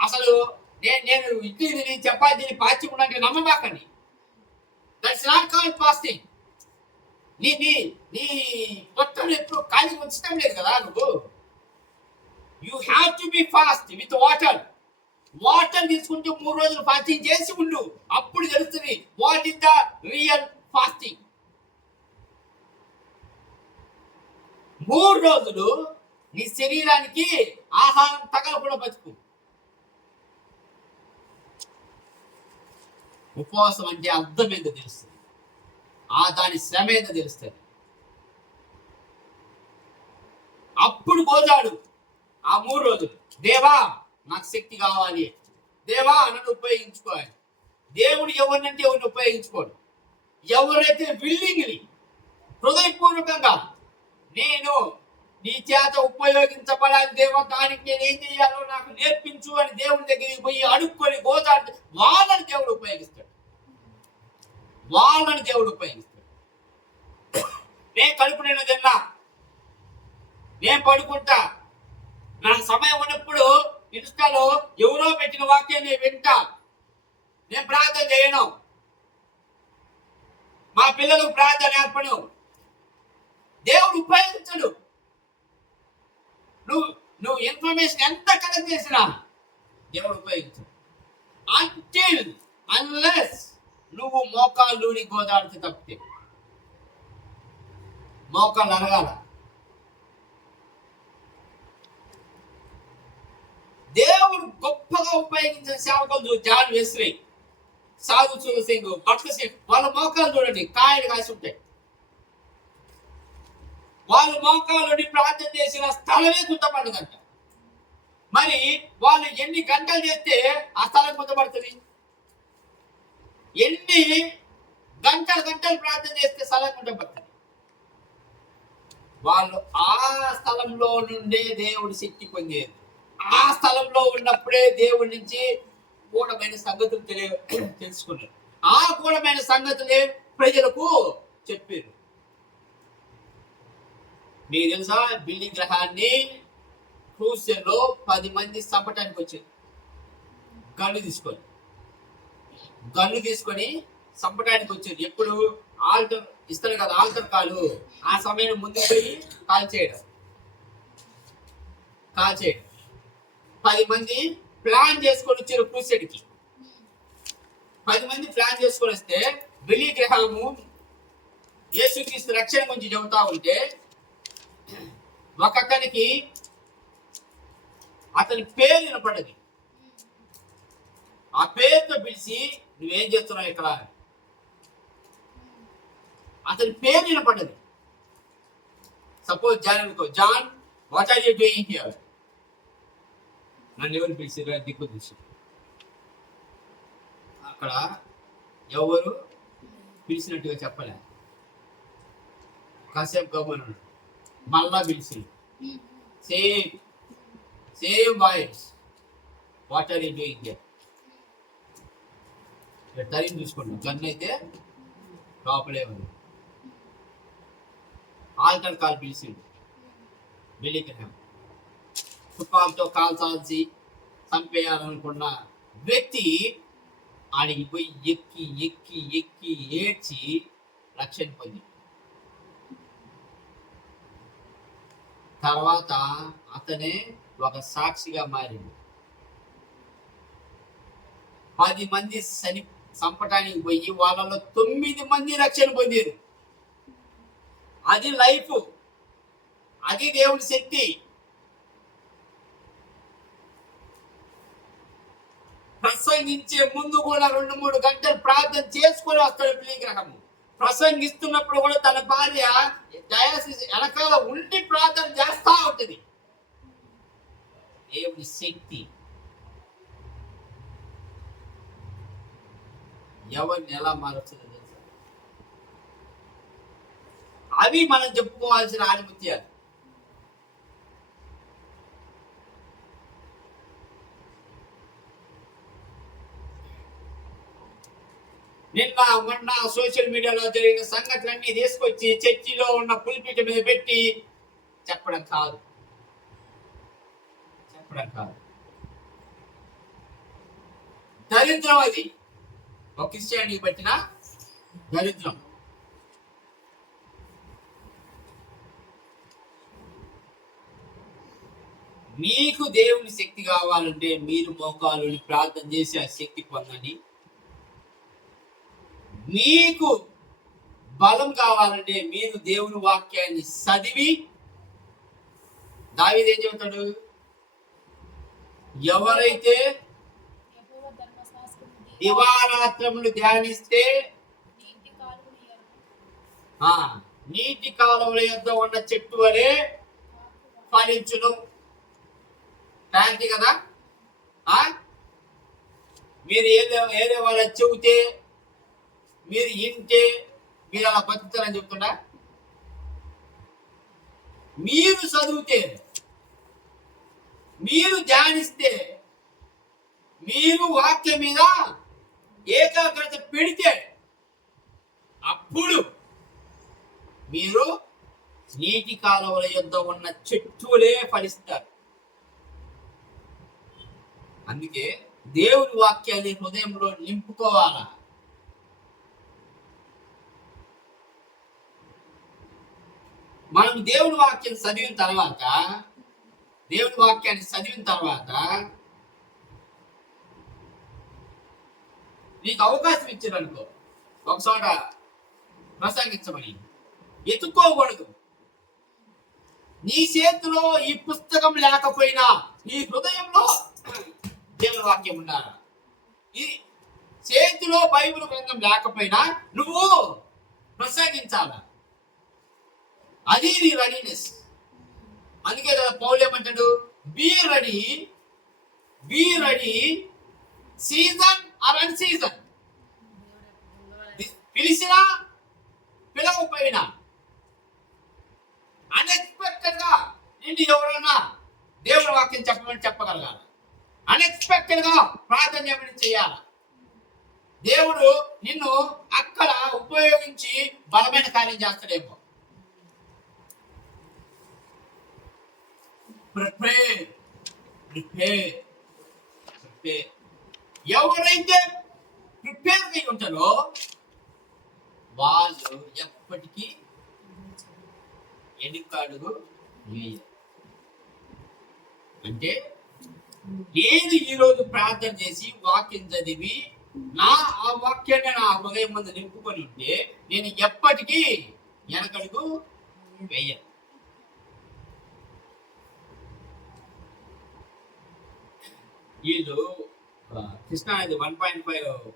అసలు నేను ఇడ్లీని, చపాతీని ఫాస్టింగ్ ఉన్నట్టు నమ్మబాకండి. That's not called fasting. నీ మొత్తం ఎప్పుడు ఖాళీ ఉంచడం లేదు కదా నువ్వు. You have to be fast with water తీసుకుంటూ 3 రోజులు ఫాస్టింగ్ చేసి ఉండు. అప్పుడు తెలుస్తుంది what is the real fasting. 3 రోజులు నీ శరీరానికి ఆహారం తగలకుండా బతుకు. ఉపవాసం అంటే అర్థం ఏందో తెలుస్తుంది, దాని శ్రమ ఏందో తెలుస్తుంది. అప్పుడు గోజాడు ఆ 3 రోజులు, దేవా నాకు శక్తి కావాలి, దేవా నన్ను ఉపయోగించుకోవాలి. దేవుడు ఎవరినంటే ఎవరిని ఉపయోగించుకోడు. ఎవరైతే విల్లింగ్లీ, హృదయపూర్వకంగా నేను నీ చేత ఉపయోగించబడాలి దేవా, దానికి నేను ఏం చేయాలో నాకు నేర్పించు అని దేవుడి దగ్గరికి పోయి అడుక్కొని గోజాడు, వాళ్ళని దేవుడు ఉపయోగిస్తాడు. నేను కడుపు నిండా తిన్నా, నేను పడుకుంటా, నాకు సమయం ఉన్నప్పుడు ఇన్స్టాలో ఎవరో పెట్టిన వాక్యాన్ని వింటా, నేను ప్రార్థన చేయను, మా పిల్లలకు ప్రార్థన నేర్పను. దేవుడు ఉపయోగించడు. నువ్వు ఇన్ఫర్మేషన్ ఎంత కలెక్ట్ చేసినా దేవుడు ఉపయోగించడు. అంటిల్ అన్లెస్ నువ్వు మోకాళ్ళుని గోదాడితే తప్పితే. మోకాళ్ళు అరగాల. దేవుడు గొప్పగా ఉపయోగించిన సేవకులు జాన్ వెస్లీ, సాధు సింగ్, భక్త సింగ్, వాళ్ళ మోకాలు చూడండి కాయలు కాసి ఉంటాయి. వాళ్ళు మోకాళ్ళుని ప్రార్థన చేసిన స్థలమే గుర్తపడదంట. మరి వాళ్ళు ఎన్ని గంటలు చేస్తే ఆ స్థలం గుర్తపడుతుంది? ఎన్ని గంటలు ప్రార్థన చేస్తే స్థలం గుర్తపడుతుంది? వాళ్ళు ఆ స్థలంలో నుండే దేవుడి శక్తి పొందేది. ఆ స్థలంలో ఉన్నప్పుడే దేవుడి నుంచి గూఢమైన సంగతులు తెలుసుకున్నారు. ఆ గూఢమైన సంగతులే ప్రజలకు చెప్పారు. మీకు తెలుసా, బిల్లి గ్రహాన్ని క్రూసెల్లో 10 మంది చంపటానికి వచ్చారు. గన్ను తీసుకొని చంపటానికి వచ్చారు. ఎప్పుడు ఆల్టర్ ఇస్తారు కదా, ఆల్టర్ కాలు, ఆ సమయం ముందుకు పోయి కాల్ చేయడం. 10 మంది ప్లాన్ చేసుకొని వచ్చారు క్రూసెడ్కి. 10 మంది ప్లాన్ చేసుకొని వస్తే బిల్లీ గ్రహాము యేసుక్రీస్తు రక్షణ గురించి చెబుతా ఉంటే ఒకతనికి అతని పేరు వినపడ్డది. ఆ పేరుతో పిలిచి నువ్వేం చేస్తున్నావు ఇక్కడ, అతని పేరు వినపడ్డది. సపోజ్ జాన్ అనుకో, John what are you doing here? నన్ను ఎవరు పిలిచారు? దిక్కు చూసి అక్కడ ఎవరు పిలిచినట్టుగా చెప్పలే. కాసేపు గమనం మళ్ళా పిలిచి same voice, what are you doing here? Time చూసుకోండి. గన్ అయితే లోపలే ఉంది. Altar call పిలిచిండు. బిల్లిగ్రహాం తుపాకుతో కాల్చాల్సి చంపేయాలనుకున్న వ్యక్తి ఆడికి పోయి ఎక్కి ఎక్కి ఎక్కి ఏడ్చి రక్షణ పొంది తర్వాత అతనే ఒక సాక్షిగా మారింది. 10 మంది చంపటానికి పోయి వాళ్ళలో 9 మంది రక్షణ పొందారు. అది లైఫ్, అది దేవుడి శక్తి. ప్రసంగించే ముందు కూడా 2-3 గంటలు ప్రార్థన చేసుకొని వస్తాడు బిల్లీ గ్రహాము. ప్రసంగిస్తున్నప్పుడు కూడా తన భార్య డయాసిస్ వెనకాల ఉండి ప్రార్థన చేస్తా ఉంటుంది. దేవుడి శక్తి ఎవరిని ఎలా మారుస్తుందో తెలుసా? అవి మనం చెప్పుకోవాల్సిన ఆనిముత్యాలు. నిన్న మొన్న సోషల్ మీడియాలో జరిగిన సంగతులన్నీ తీసుకొచ్చి చర్చిలో ఉన్న పులిపిట మీద పెట్టి చెప్పడం కాదు. దరిద్రం అది. ఒక క్రిస్టియానికి పట్టిన దరిద్రం. మీకు దేవుని శక్తి కావాలంటే మీరు మోకాలు ప్రార్థన చేసి ఆ శక్తి పొందండి. మీకు బలం కావాలంటే మీరు దేవుని వాక్యాన్ని చదివి, దావీదు ఏం చెబుతాడు? ఎవరైతే దివారాత్రములు ధ్యానిస్తే నీటి కాలువల యొద్ద ఉన్న చెట్టు వలె ఫలించును. ఫ్యాక్టరీ కదా. మీరు ఏదో వాళ్ళ చెబితే మీరు ఇంటే మీరు అలా బతుకుతారని చెప్తున్నా. మీరు చదివితే, మీరు ధ్యానిస్తే, మీరు వాక్యం మీద ఏకాగ్రత పెడితే అప్పుడు మీరు నీటి కాలువల యొద్ద ఉన్న చెట్టులే ఫలిస్తారు. అందుకే దేవుని వాక్యాన్ని హృదయంలో నింపుకోవాలా. మనం దేవుని వాక్యాన్ని చదివిన తర్వాత నీకు అవకాశం ఇచ్చారనుకో, ఒకచోట ప్రసంగించమని, ఎత్తుకోకూడదు. నీ చేతిలో ఈ పుస్తకం లేకపోయినా నీ హృదయంలో దేవుని వాక్యం ఉండాలి. ఈ చేతిలో బైబిల్ గ్రంథం లేకపోయినా నువ్వు ప్రసంగించాల. అది నీ రెడీనెస్. అందుకే కదా పౌలు ఏమంటాడు? Be ready season or un season. పిలిచినా పిలవకపోయినా అన్ఎక్స్పెక్టెడ్ గా నిన్ను ఎవరన్నా దేవుని వాక్యం చెప్పమని చెప్పగలగాలి. అన్ఎక్స్పెక్టెడ్ గా ప్రార్థన చేయమని చేయాలి. దేవుడు నిన్ను అక్కడ ఉపయోగించి బలమైన కార్యం చేస్తాడేమో. Prepare. ప్రిపేర్. ఎవరైతే ప్రిపేర్ అయి ఉంటారో వాళ్ళు ఎప్పటికీ ఎన్నికడుగు వేయరు. అంటే నేను ఈరోజు ప్రార్థన చేసి వాక్యం చదివి ఆ వాక్యాన్ని నా హృదయం ముందు నింపుకొని ఉంటే నేను ఎప్పటికీ వెనకడుగు వేయను. వీళ్ళు కృష్ణానది 1.5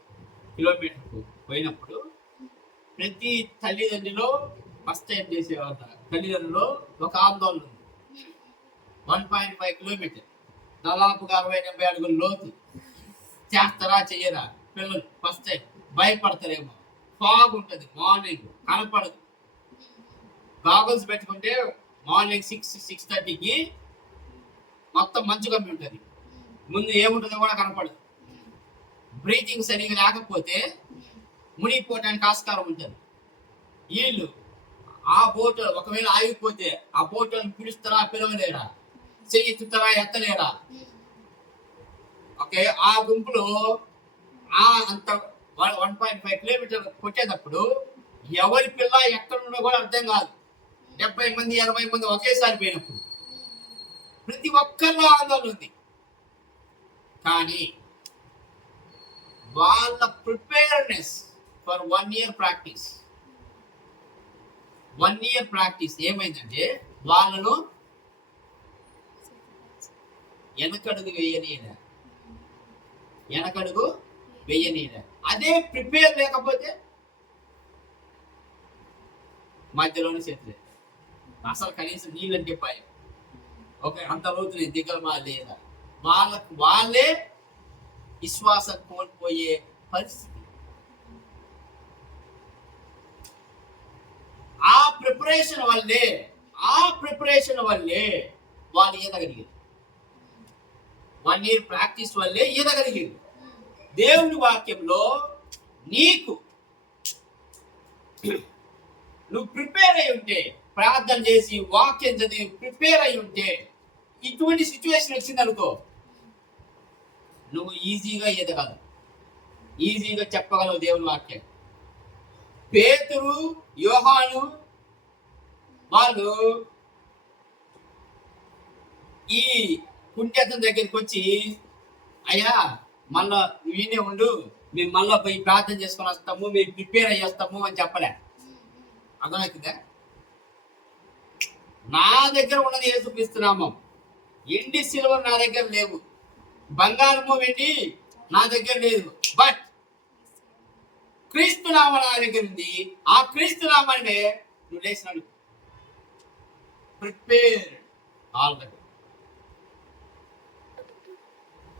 కిలోమీటర్కు పోయినప్పుడు ప్రతి తల్లిదండ్రులు ఫస్ట్ టైం చేసేవాళ్ళ తల్లిదండ్రులు ఒక ఆందోళన ఉంది. 1.5 కిలోమీటర్ దాదాపుగా 60-70 అడుగుల లోతు. చేస్తారా చెయ్యరా పిల్లలు ఫస్ట్ టైం భయపడతారేమో. ఫాగ్ ఉంటుంది, మార్నింగ్ కనపడదు. గాగల్స్ పెట్టుకుంటే మార్నింగ్ 6-6:30కి మొత్తం మంచు కమ్మి ఉంటుంది. ముందు ఏముంటుందో కూడా కనపడదు. బ్రీతింగ్ సరిగా లేకపోతే మునిగిపోవడానికి ఆస్కారం ఉంటుంది. వీళ్ళు ఆ బోట్ ఒకవేళ ఆగిపోతే ఆ బోట్లను పిలుస్తారా పిలవలేరా, చెయ్యెత్తుతారా ఎత్తలేరా. ఓకే, ఆ గుంపులో అంత 1.5 కిలోమీటర్ కొట్టేటప్పుడు ఎవరి పిల్ల ఎక్కడ ఉండో కూడా అర్థం కాదు. 70 మంది 80 మంది ఒకేసారి పోయినప్పుడు ప్రతి ఒక్కరిలో ఆందోళన ఉంది. కానీ వాళ్ళ preparedness for 1 year practice 1 year practice ఏమైందంటే వాళ్ళను వెనకడుగు వేయనీయలే. అదే ప్రిపేర్ లేకపోతే మధ్యలోనే చేతులే. అసలు కనీసం నీళ్ళంటే భయం. ఓకే, అంత రోజు దిగలమా లేదా, వాళ్ళే విశ్వాసం కోల్పోయే పరిస్థితి. ఆ ప్రిపరేషన్ వల్లే వాళ్ళు ఈదగలిగారు. 1 year ప్రాక్టీస్ వల్లే ఈదగలిగారు. దేవుని వాక్యంలో నువ్వు ప్రిపేర్ అయి ఉంటే, ప్రార్థన చేసి వాక్యం చదివి ప్రిపేర్ అయి ఉంటే, ఇటువంటి సిచ్యువేషన్ వచ్చింది అనుకో, నువ్వు ఈజీగా ఎదగలవు, ఈజీగా చెప్పగలవు దేవుని వాక్యం. పేతురు, యోహాను వాళ్ళు ఈ కుంటేతం దగ్గరికి వచ్చి, అయ్యా మళ్ళా వీనే ఉండు, మేము మళ్ళా పోయి ప్రార్థన చేసుకొని వస్తాము, మేము ప్రిపేర్ అయ్యేస్తాము అని చెప్పలే. అర్థమవుతుందా? నా దగ్గర ఉన్నది యేసుక్రీస్తు నామం. ఎండి సిల్వర్ నా దగ్గర లేవు, బంగారము వెండి నా దగ్గర లేదు, బట్ క్రీస్తు నామం నా దగ్గర ఉంది. ఆ క్రీస్తు నామాన్ని నువ్వు లేచినాడు. Prepare already.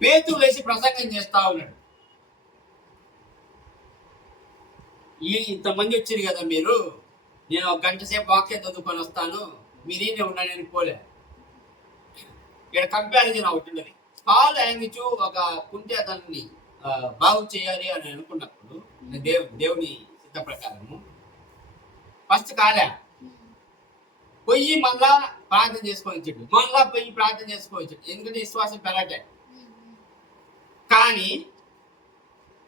పేతురు లేచి ప్రసంగం చేస్తా ఉన్నాడు. ఇంతమంది వచ్చారు కదా మీరు, నేను 1 గంట సేపు వాక్యం చదువుకొని వస్తాను, మీరేనే ఉన్నా, నేను పోలే. ఇక్కడ కంపారిజన్ ఒకటి ఉన్నది. పాలు యాంగిచు ఒక కుంటేతన్ని బాగు చేయాలి అని అనుకున్నప్పుడు దేవుని సిద్ధ ప్రకారము ఫస్ట్ కాలే పొయ్యి మళ్ళా ప్రార్థన చేసుకోవచ్చాడు, మళ్ళా పొయ్యి ప్రార్థన చేసుకోవచ్చాడు. ఎందుకంటే విశ్వాసం పెరగటే. కానీ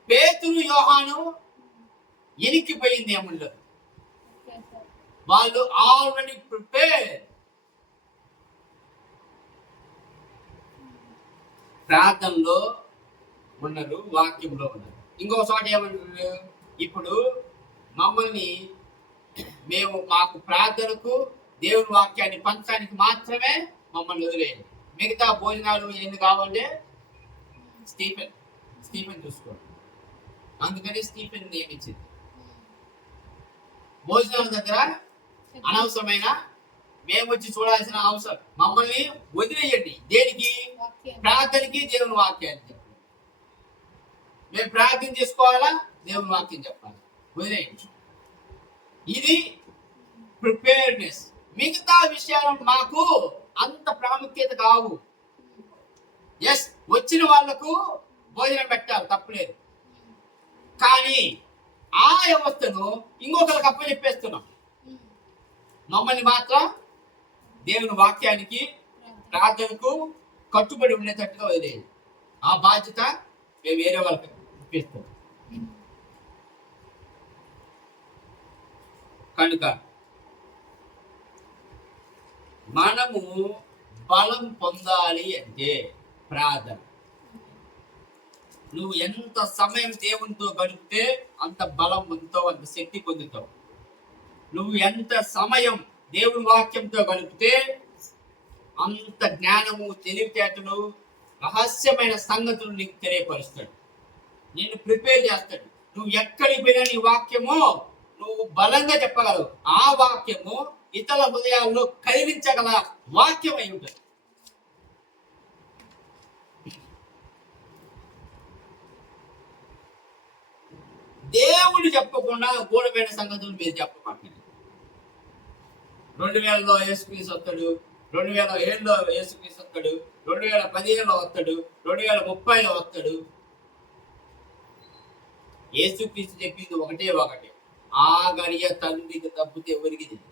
పేతురు, యోహాను ఎనిక్కిపోయింది ఏముండదు. వాళ్ళు ఆల్రెడీ ప్రిపేర్. ప్రార్థనలో ఉన్నారు, వాక్యంలో ఉన్నారు. ఇంకో చోట ఏమంటారు, ఇప్పుడు మమ్మల్ని మాకు ప్రార్థనకు దేవుని వాక్యాన్ని పంచడానికి మాత్రమే మమ్మల్ని వదిలేయండి, మిగతా భోజనాలు ఎన్ని కావాలంటే స్టీఫెన్ చూసుకోండి. అందుకని స్టీఫెన్ నియమించింది. భోజనాల దగ్గర అనవసరమైన మేము వచ్చి చూడాల్సిన అవసరం, మమ్మల్ని వదిలేయండి. దేనికి? ప్రార్థనకి, దేవుని వాక్యాన్ని. మేము ప్రార్థన చేసుకోవాలా, దేవుని వాక్యం చెప్పాలి, వదిలేయండి. ఇది ప్రిపేర్నెస్. మిగతా విషయాలు మాకు అంత ప్రాముఖ్యత కావు. ఎస్, వచ్చిన వాళ్లకు భోజనం పెట్టాలి, తప్పలేదు. కానీ ఆ వ్యవస్థను ఇంకొకరికి అప్పచెప్పేస్తున్నాం. మమ్మల్ని మాత్రం దేవుని వాక్యానికి, ప్రార్థనకు, కట్టుబడి ఉండేటట్టుగా వదిలేదు. ఆ బాధ్యత మేము వేరే వాళ్ళకి ఇప్పిస్తాం. కనుక మనము బలం పొందాలి అంటే ప్రార్థన. నువ్వు ఎంత సమయం దేవునితో గడిపితే అంత బలం పొందుతావు, అంత శక్తి పొందుతావు. నువ్వు ఎంత సమయం దేవుని వాక్యంతో గడిపితే అంత జ్ఞానము, తెలివితేటలు, రహస్యమైన సంగతులు నీకు తెలియపరుస్తాడు, నిన్ను ప్రిపేర్ చేస్తాడు. నువ్వు ఎక్కడికి పోయినా నీ వాక్యము నువ్వు బలంగా చెప్పగలవు. ఆ వాక్యము ఇతర హృదయాల్లో కలిగించగల వాక్యం అయి ఉంటుంది. దేవుడు చెప్పకుండా గూఢమైన సంగతులు మీరు చెప్పమాకండి. 2000లో యేసుక్రీస్తు వస్తాడు, 2007లో యేసుక్రీస్తు వస్తాడు, 2015లో వస్తాడు, 2030లో వస్తాడు. యేసుక్రీస్తు చెప్పింది ఒకటే ఒకటి, ఆ గడియ తండ్రికి తప్పితే ఎవరికి తెలియదు.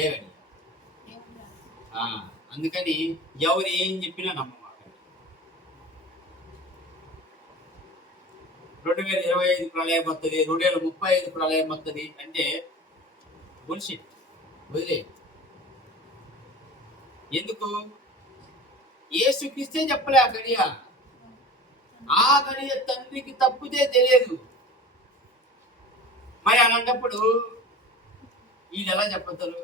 ఏ గడియ? అందుకని ఎవరు ఏం చెప్పినా నమ్మమాకండి. 2025 ప్రళయం వస్తుంది, 2035 ప్రళయం వస్తుంది అంటే బుల్షిట్, వదిలే. ఎందుకు? యేసుక్రీస్తే చెప్పలే ఆ గడియ. ఆ గడియ తండ్రికి తప్పితే తెలియదు. మరి అలాంటప్పుడు వీళ్ళు ఎలా చెప్పతారు?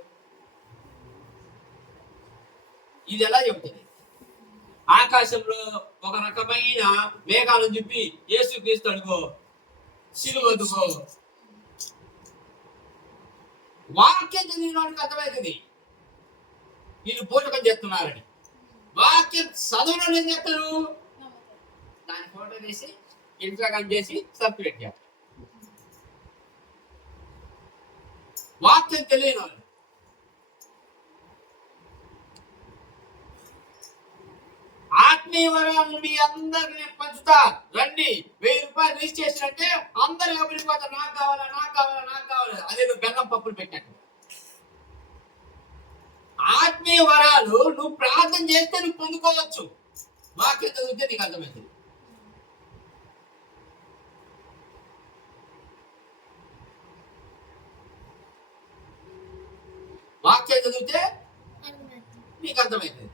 ఇది ఎలా చెబుతుంది? ఆకాశంలో ఒక రకమైన మేఘాలను చెప్పి యేసుక్రీస్తు అడుగో, సిలువదుకో. వాక్యం చదివిన వాడికి అర్థమవుతుంది వీళ్ళు పోషకం చేస్తున్నారని. వాక్యం చదువులో ఏం చేస్తారు? దాని ఫోటో తీసి ఇన్స్టాగ్రామ్ చేసి సర్క్యులేట్ చేస్తారు. వాక్యం తెలియని వాళ్ళు. ఆత్మీయ వరాలను మీ అందరికి నేను పంచుతా, రండి. 1000 రూపాయలు రిజిస్ట్రేషన్ అంటే అందరు ఎవరిపోతారు, నాకు కావాలా, నాకు కావాలా, నాకు కావాలా. అదే నువ్వు బెల్లం పప్పులు పెట్టినట్టు. ఆత్మీయ వరాలు నువ్వు ప్రార్థన చేస్తే నువ్వు పొందుకోవచ్చు. వాక్యం చదివితే నీకు అర్థమవుతుంది. వాక్యం చదివితే నీకు అర్థమవుతుంది.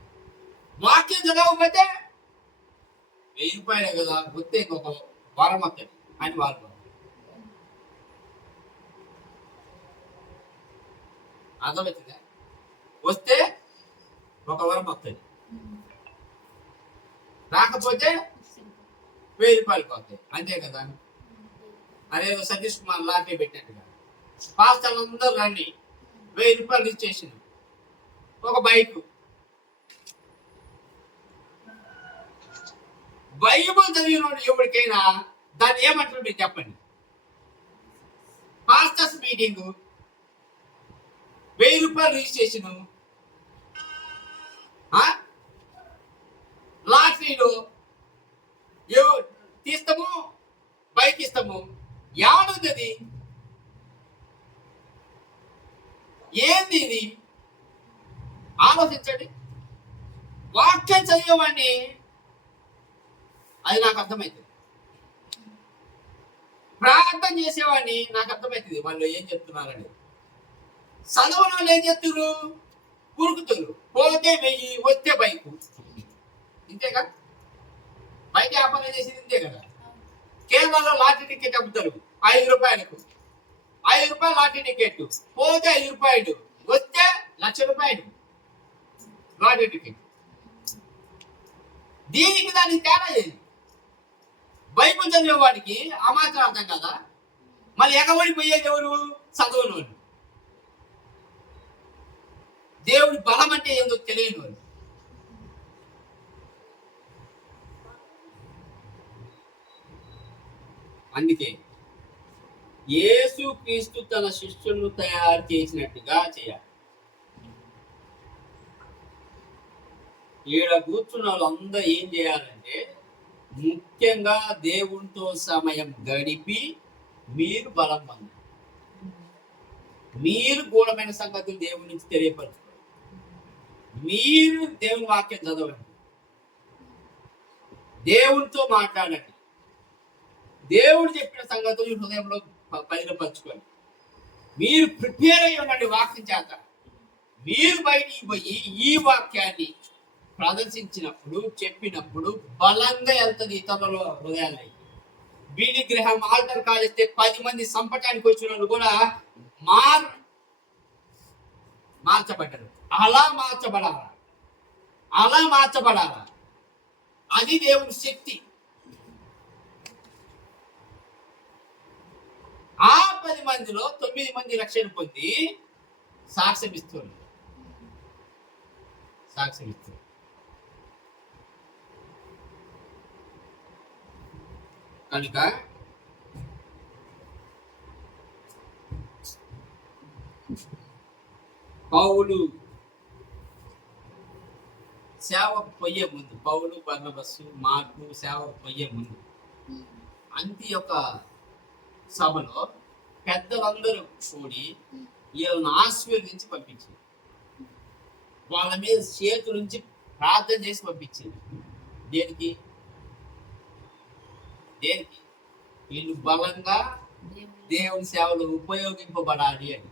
వాక్యం చదవకపోతే 1000 రూపాయలే కదా, వస్తే ఇంకొక వరం వస్తుంది అని వాళ్ళు. అర్థమవుతుందా? వస్తే ఒక వరం వస్తుంది, రాకపోతే 1000 రూపాయలు పోతాయి, అంతే కదా. అదేదో సతీష్ కుమార్ లాటరీ పెట్టినట్టుగా పాస్టర్లు అందరూ రండి, 1000 రూపాయలు రిజిస్ట్రేషన్, ఒక బైక్. బైబుల్ చదివిన ఎవరికైనా దాన్ని ఏమంటారు మీరు చెప్పండి? పాస్టర్స్ మీటింగ్, 1000 రూపాయలు రిజిస్ట్రేషన్, లాటరీలో తీస్తాము, బైక్ ఇస్తాము. ఏమనుంది అది? ఏంది ఇది? ఆలోచించండి. వాక్యం చదివేవాడిని అది నాకు అర్థమవుతుంది, ప్రార్థన చేసేవాడిని నాకు అర్థమవుతుంది వాళ్ళు ఏం చెప్తున్నారని. చదవని వాళ్ళు ఏం చెప్తున్నారు? ఉరుకుతారు. పోతే 1000, వస్తే బైకు. ఇంతేగా? బైక్ వ్యాపారం చేసేది ఇంతే కదా. కేరళలో లాటరీ టికెట్ అమ్ముతారు 5 రూపాయలకు. 5 రూపాయలు లాటరీ టికెట్, పోతే 5 రూపాయలు, వస్తే 1,00,000 రూపాయలు లాటరీ టికెట్. దీనికి దానికి తేడా ఏది? బైబుల్ చదివే వాడికి ఆ మాత్రం అర్థం కదా. మళ్ళీ ఎగబడిపోయేది ఎవరు? చదవని వాళ్ళు. దేవుడి బలం అంటే ఏందో తెలియని వాళ్ళు. అందుకే యేసుక్రీస్తు తన శిష్యులను తయారు చేసినట్టుగా చేయాలి. ఈడ కూర్చున్న వాళ్ళందరూ ఏం చేయాలంటే ముఖ్యంగా దేవునితో సమయం గడిపి మీరు బలం పొందండి. మీరు గూఢమైన సంగతులు దేవుని నుంచి తెలియపరచుకోండి. మీరు దేవుని వాక్యం చదవండి. దేవునితో మాట్లాడండి. దేవుడు చెప్పిన సంగతులు హృదయంలో బయలుపరచుకోండి. మీరు ప్రిపేర్ అయ్యి ఉండండి వాక్యం చేత. మీరు బయటికి పోయి ఈ వాక్యాన్ని ప్రదర్శించినప్పుడు, చెప్పినప్పుడు బలంగా వెళ్తుంది ఇతరుల హృదయాల్లో. బీడి గ్రహం ఆల్టర్ కాలిస్తే 10 మంది సంపటానికి వచ్చిన వాళ్ళు కూడా మార్చబడ్డారు. అలా మార్చబడాలా. అది దేవుని శక్తి. ఆ 10 మందిలో 9 మంది రక్షణ పొంది సాక్ష్యం ఇస్తారు. కనుక పౌలు సేవకు పోయే ముందు, పౌలు, బర్నబస్సు, మార్కు సేవకు పోయే ముందు అంతియొక్క సభలో పెద్దలందరూ కూడి వీళ్ళని ఆశీర్వదించి పంపించింది. వాళ్ళ మీద చేతుల నుంచి ప్రార్థన చేసి పంపించింది. దేనికి వీళ్ళు బలంగా దేవుని సేవలో ఉపయోగింపబడాలి అని.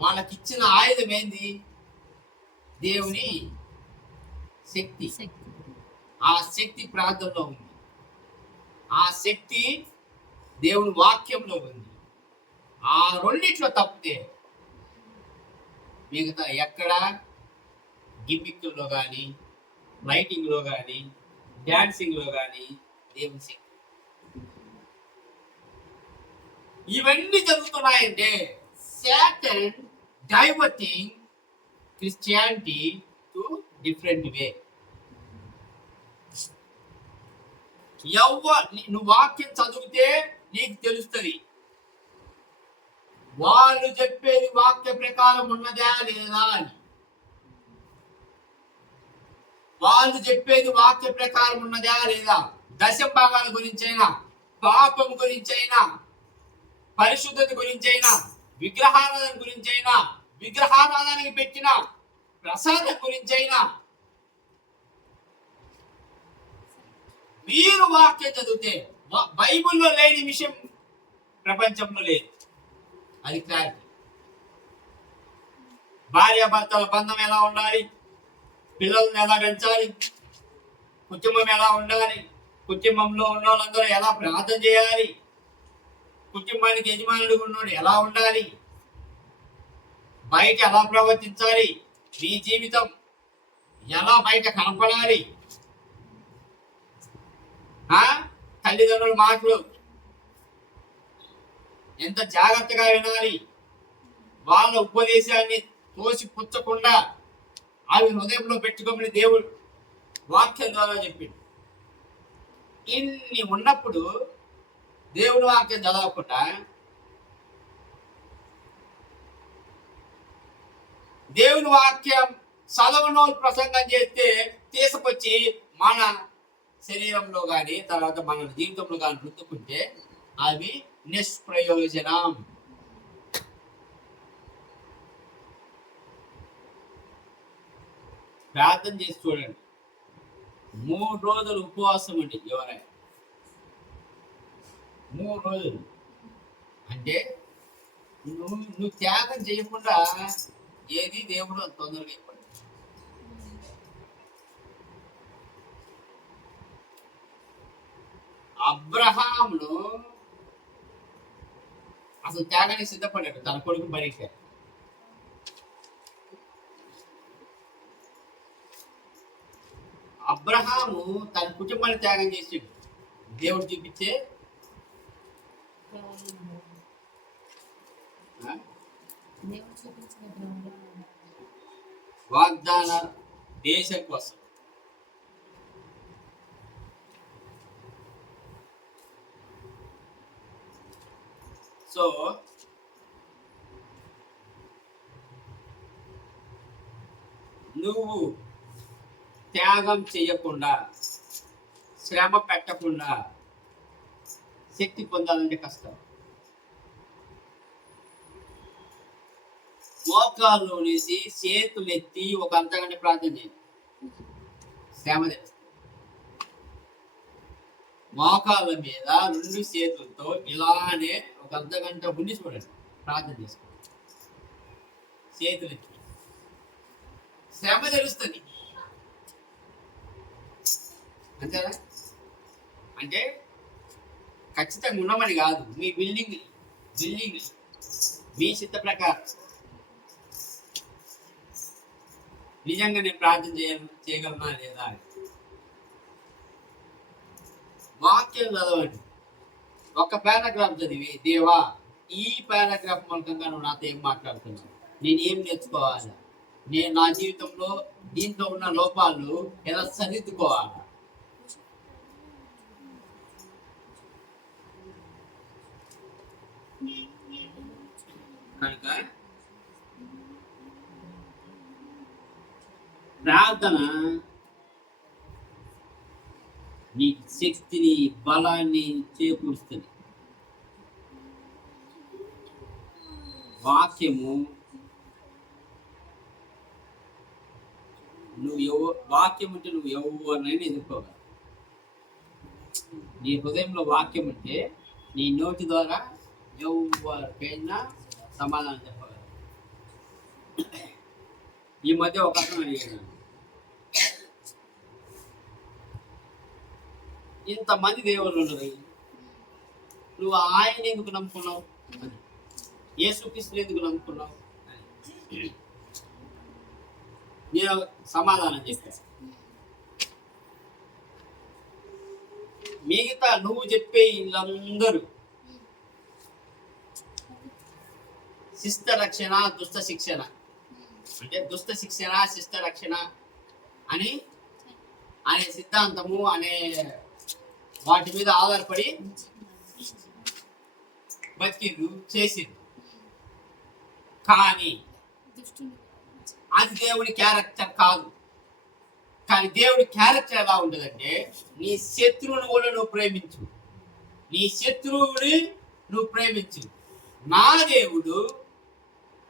వాళ్ళకిచ్చిన ఆయుధం ఏంది? దేవుని శక్తి. ఆ శక్తి ప్రార్థనలో ఉంది. ఆ శక్తి దేవుని వాక్యంలో ఉంది. ఆ రెండిట్లో తప్పితే మిగతా ఎక్కడ గిమ్మిక్కుల్లో కానీ, రైటింగ్లో కానీ, డాన్సింగ్లో కానీ దేవుని శక్తి. ఇవన్నీ జరుగుతున్నాయంటే Satan diverting Christianity to different way. నువ్వు వాక్యం చదివితే నీకు తెలుస్తుంది వాళ్ళు చెప్పేది వాక్య ప్రకారం ఉన్నదా లేదా అని. వాళ్ళు చెప్పేది వాక్య ప్రకారం ఉన్నదా లేదా, దశభాగాల గురించైనా, పాపం గురించైనా, పరిశుద్ధత గురించైనా, విగ్రహారాధన గురించైనా, విగ్రహారాధనకి పెట్టిన ప్రసాదం గురించైనా మీరు వాక్యం చదివితే బైబిల్లో లేని విషయం ప్రపంచంలో లేదు. అది క్లారిటీ. భార్యాభర్తల బంధం ఎలా ఉండాలి, పిల్లలను ఎలా పెంచాలి, కుటుంబం ఎలా ఉండాలి, కుటుంబంలో ఉన్న వాళ్ళందరూ ఎలా ప్రార్థన చేయాలి, కుటుంబానికి యజమానుడిగా ఉన్నోడు ఎలా ఉండాలి, బయట ఎలా ప్రవర్తించాలి, మీ జీవితం ఎలా బయట కనపడాలి, తల్లిదండ్రుల మాటలు ఎంత జాగ్రత్తగా వినాలి, వాళ్ళ ఉపదేశాన్ని తోసిపుచ్చకుండా అవి హృదయంలో పెట్టుకోమని దేవుడు వాక్యం ద్వారా చెప్పిండు. ఇన్ని ఉన్నప్పుడు దేవుడు వాక్యం చదవకుండా దేవుని వాక్యం చదవనోళ్ళు ప్రసంగం చేస్తే తీసుకొచ్చి మన శరీరంలో కానీ తర్వాత మన జీవితంలో కానీ రుద్దుకుంటే అవి నిష్ప్రయోజనం. ప్రార్థన చేసి చూడండి. 3 రోజులు ఉపవాసం అండి. ఎవరైనా 3 రోజులు అంటే నువ్వు త్యాగం చేయకుండా ఏది దేవుడు తొందరగా ఇవ్వడు. అబ్రహామును అసలు త్యాగానికి సిద్ధపడ్డాడు తన కొడుకు బలికి. అబ్రహాము తన కుటుంబాన్ని త్యాగం చేసి దేవుడు చూపించే వాగ్దాన దేశం కోసం. సో నువ్వు త్యాగం చేయకుండా, శ్రమ పెట్టకుండా శక్తి పొందాలంటే కష్టం. మోకాళ్ళు వేసి చేతులెత్తి ఒక అర్ధగంట ప్రార్థన చేయండి, శ్రమ తెలుస్తుంది. మోకాళ్ళ మీద 2 చేతులతో ఇలానే ఒక అర్ధగంట ఉండి చూడండి, ప్రార్థన చేసుకోండి. చేతులు శ్రమ తెలుస్తుంది అంతేనా? అంటే ఖచ్చితంగా ఉన్నామని కాదు, మీ బిల్డింగ్ మీ చిత్త ప్రకారం నిజంగా నేను ప్రార్థన చేయగలనా లేదా? వాక్యం చదవండి. ఒక పారాగ్రాఫ్ చదివి, దేవా ఈ పారాగ్రాఫ్ మూలకంగా నువ్వు నాతో ఏం మాట్లాడుతున్నావు, నేను ఏం నేర్చుకోవాలి, నేను నా జీవితంలో దీంట్లో ఉన్న లోపాలు ఎలా సరిదిద్దుకోవాలి. కనుక ప్రార్థన నీ శక్తిని బలాన్ని చేకూరుస్తుంది. వాక్యము వాక్యం అంటే నువ్వు ఎవరినైనా ఎదుర్కోగలవు. నీ హృదయంలో వాక్యం అంటే నీ నోటి ద్వారా ఎవరికైనా సమాధానం చెప్పగలవు. ఈ మధ్య ఒక అతను అడిగాను, ఇంతమంది దేవుళ్ళు ఉన్నారు, నువ్వు ఆయన ఎందుకు నమ్ముకున్నావు, యేసుక్రీస్తుని ఎందుకు నమ్ముకున్నావు? నేను సమాధానం చెప్పాను, మిగతా నువ్వు చెప్పే వీళ్ళందరూ శిష్ట రక్షణ దుష్ట శిక్షణ, అంటే దుష్ట శిక్షణ శిష్ట రక్షణ అనే సిద్ధాంతము అనే వాటి మీద ఆధారపడి బతికిండు చేసిండు. కానీ అది దేవుడి క్యారెక్టర్ కాదు. కానీ దేవుడి క్యారెక్టర్ ఎలా ఉంటుందంటే, నీ శత్రువుని కూడా నువ్వు ప్రేమించు, నీ శత్రువుని నువ్వు ప్రేమించు. నా దేవుడు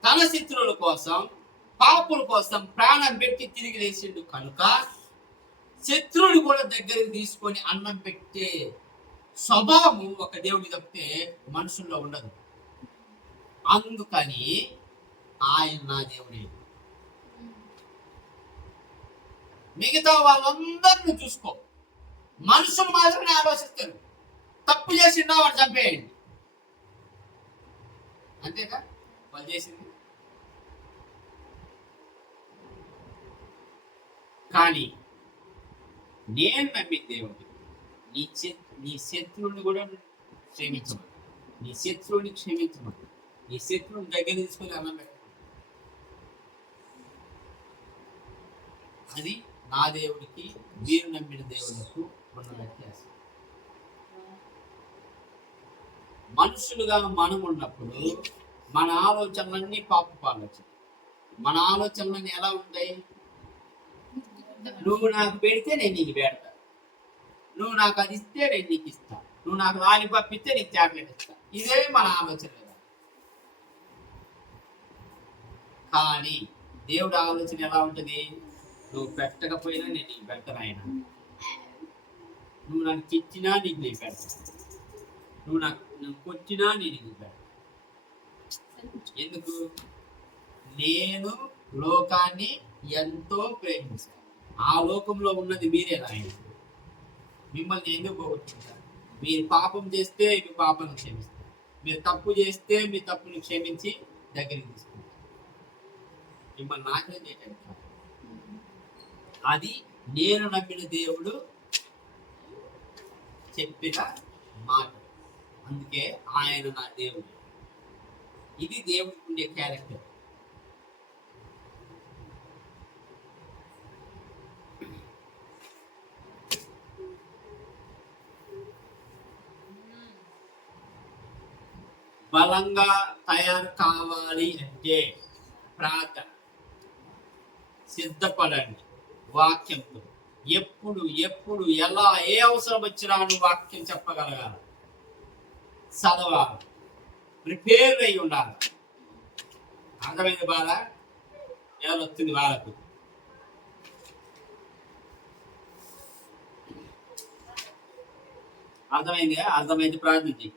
తన శత్రువుల కోసం పాపుల కోసం ప్రాణం పెట్టి తిరిగి లేచిండు కనుక శత్రువుని కూడా దగ్గరికి తీసుకొని అన్నం పెట్టే స్వభావం ఒక దేవుడి తప్పితే మనుషుల్లో ఉండదు. అందుకని ఆయన నా దేవుడే. మిగతా వాళ్ళందరినీ చూసుకో, మనుషులు మాత్రమే ఆలోచిస్తారు. తప్పు చేసిండా వాడు చంపేయండి, అంతేగా వాళ్ళు చేసింది. కానీ నేను నమ్మిన దేవుడు నీ శత్రువుని కూడా క్షమించమని, నీ శత్రువుని క్షమించమని, నీ శత్రువుని దగ్గర తీసుకొని అన్నం పెట్టమని. అది నా దేవుడికి మీరు నమ్మిన దేవులకు ఉన్న వ్యత్యాసం. మనుషులుగా మనం ఉన్నప్పుడు మన ఆలోచనలన్నీ పాపపు ఆలోచన. మన ఆలోచనలన్నీ ఎలా ఉంటాయి? నువ్వు నాకు పెడితే నేను నీకు పెడతా, నువ్వు నాకు అది ఇస్తే నేను నీకు ఇస్తా, నువ్వు నాకు లాలిపాప్ ఇస్తే నీకు చాక్లెట్ ఇస్తా. ఇదే మన ఆలోచన. కానీ దేవుడి ఆలోచన ఎలా ఉంటుంది? నువ్వు పెట్టకపోయినా నేను నీకు పెడతాను. ఆయన నువ్వు నాకు ఇచ్చినా నీకు నేను పెడతా, నువ్వు కొట్టినా నేను నీకు పెడతా. ఎందుకు? నేను లోకాన్ని ఎంతో ప్రేమించాను. ఆ లోకంలో ఉన్నది మీరే. ఆయన మిమ్మల్ని ఎందుకు పోగొట్టుకుంటారు? మీరు పాపం చేస్తే మీ పాపను క్షమిస్తారు, మీరు తప్పు చేస్తే మీ తప్పును క్షమించి దగ్గరికి తీసుకుంటారు. మిమ్మల్ని నాశనం చేయడానికి కాదు. అది నేను నమ్మిన దేవుడు చెప్పిన మాట. అందుకే ఆయన నా దేవుడు. ఇది దేవుడికి ఉండే క్యారెక్టర్. బలంగా తయారు కావాలి అంటే ప్రార్థన, సిద్ధపడండి వాక్యంతో. ఎప్పుడు ఎలా ఏ అవసరం వచ్చినా నువ్వు వాక్యం చెప్పగలగాలి, చదవాలి, ప్రిపేర్ అయి ఉండాలి. అర్థమైంది బాధ? ఎవరు వస్తుంది వాళ్ళకు? అర్థమైంది ప్రార్థించి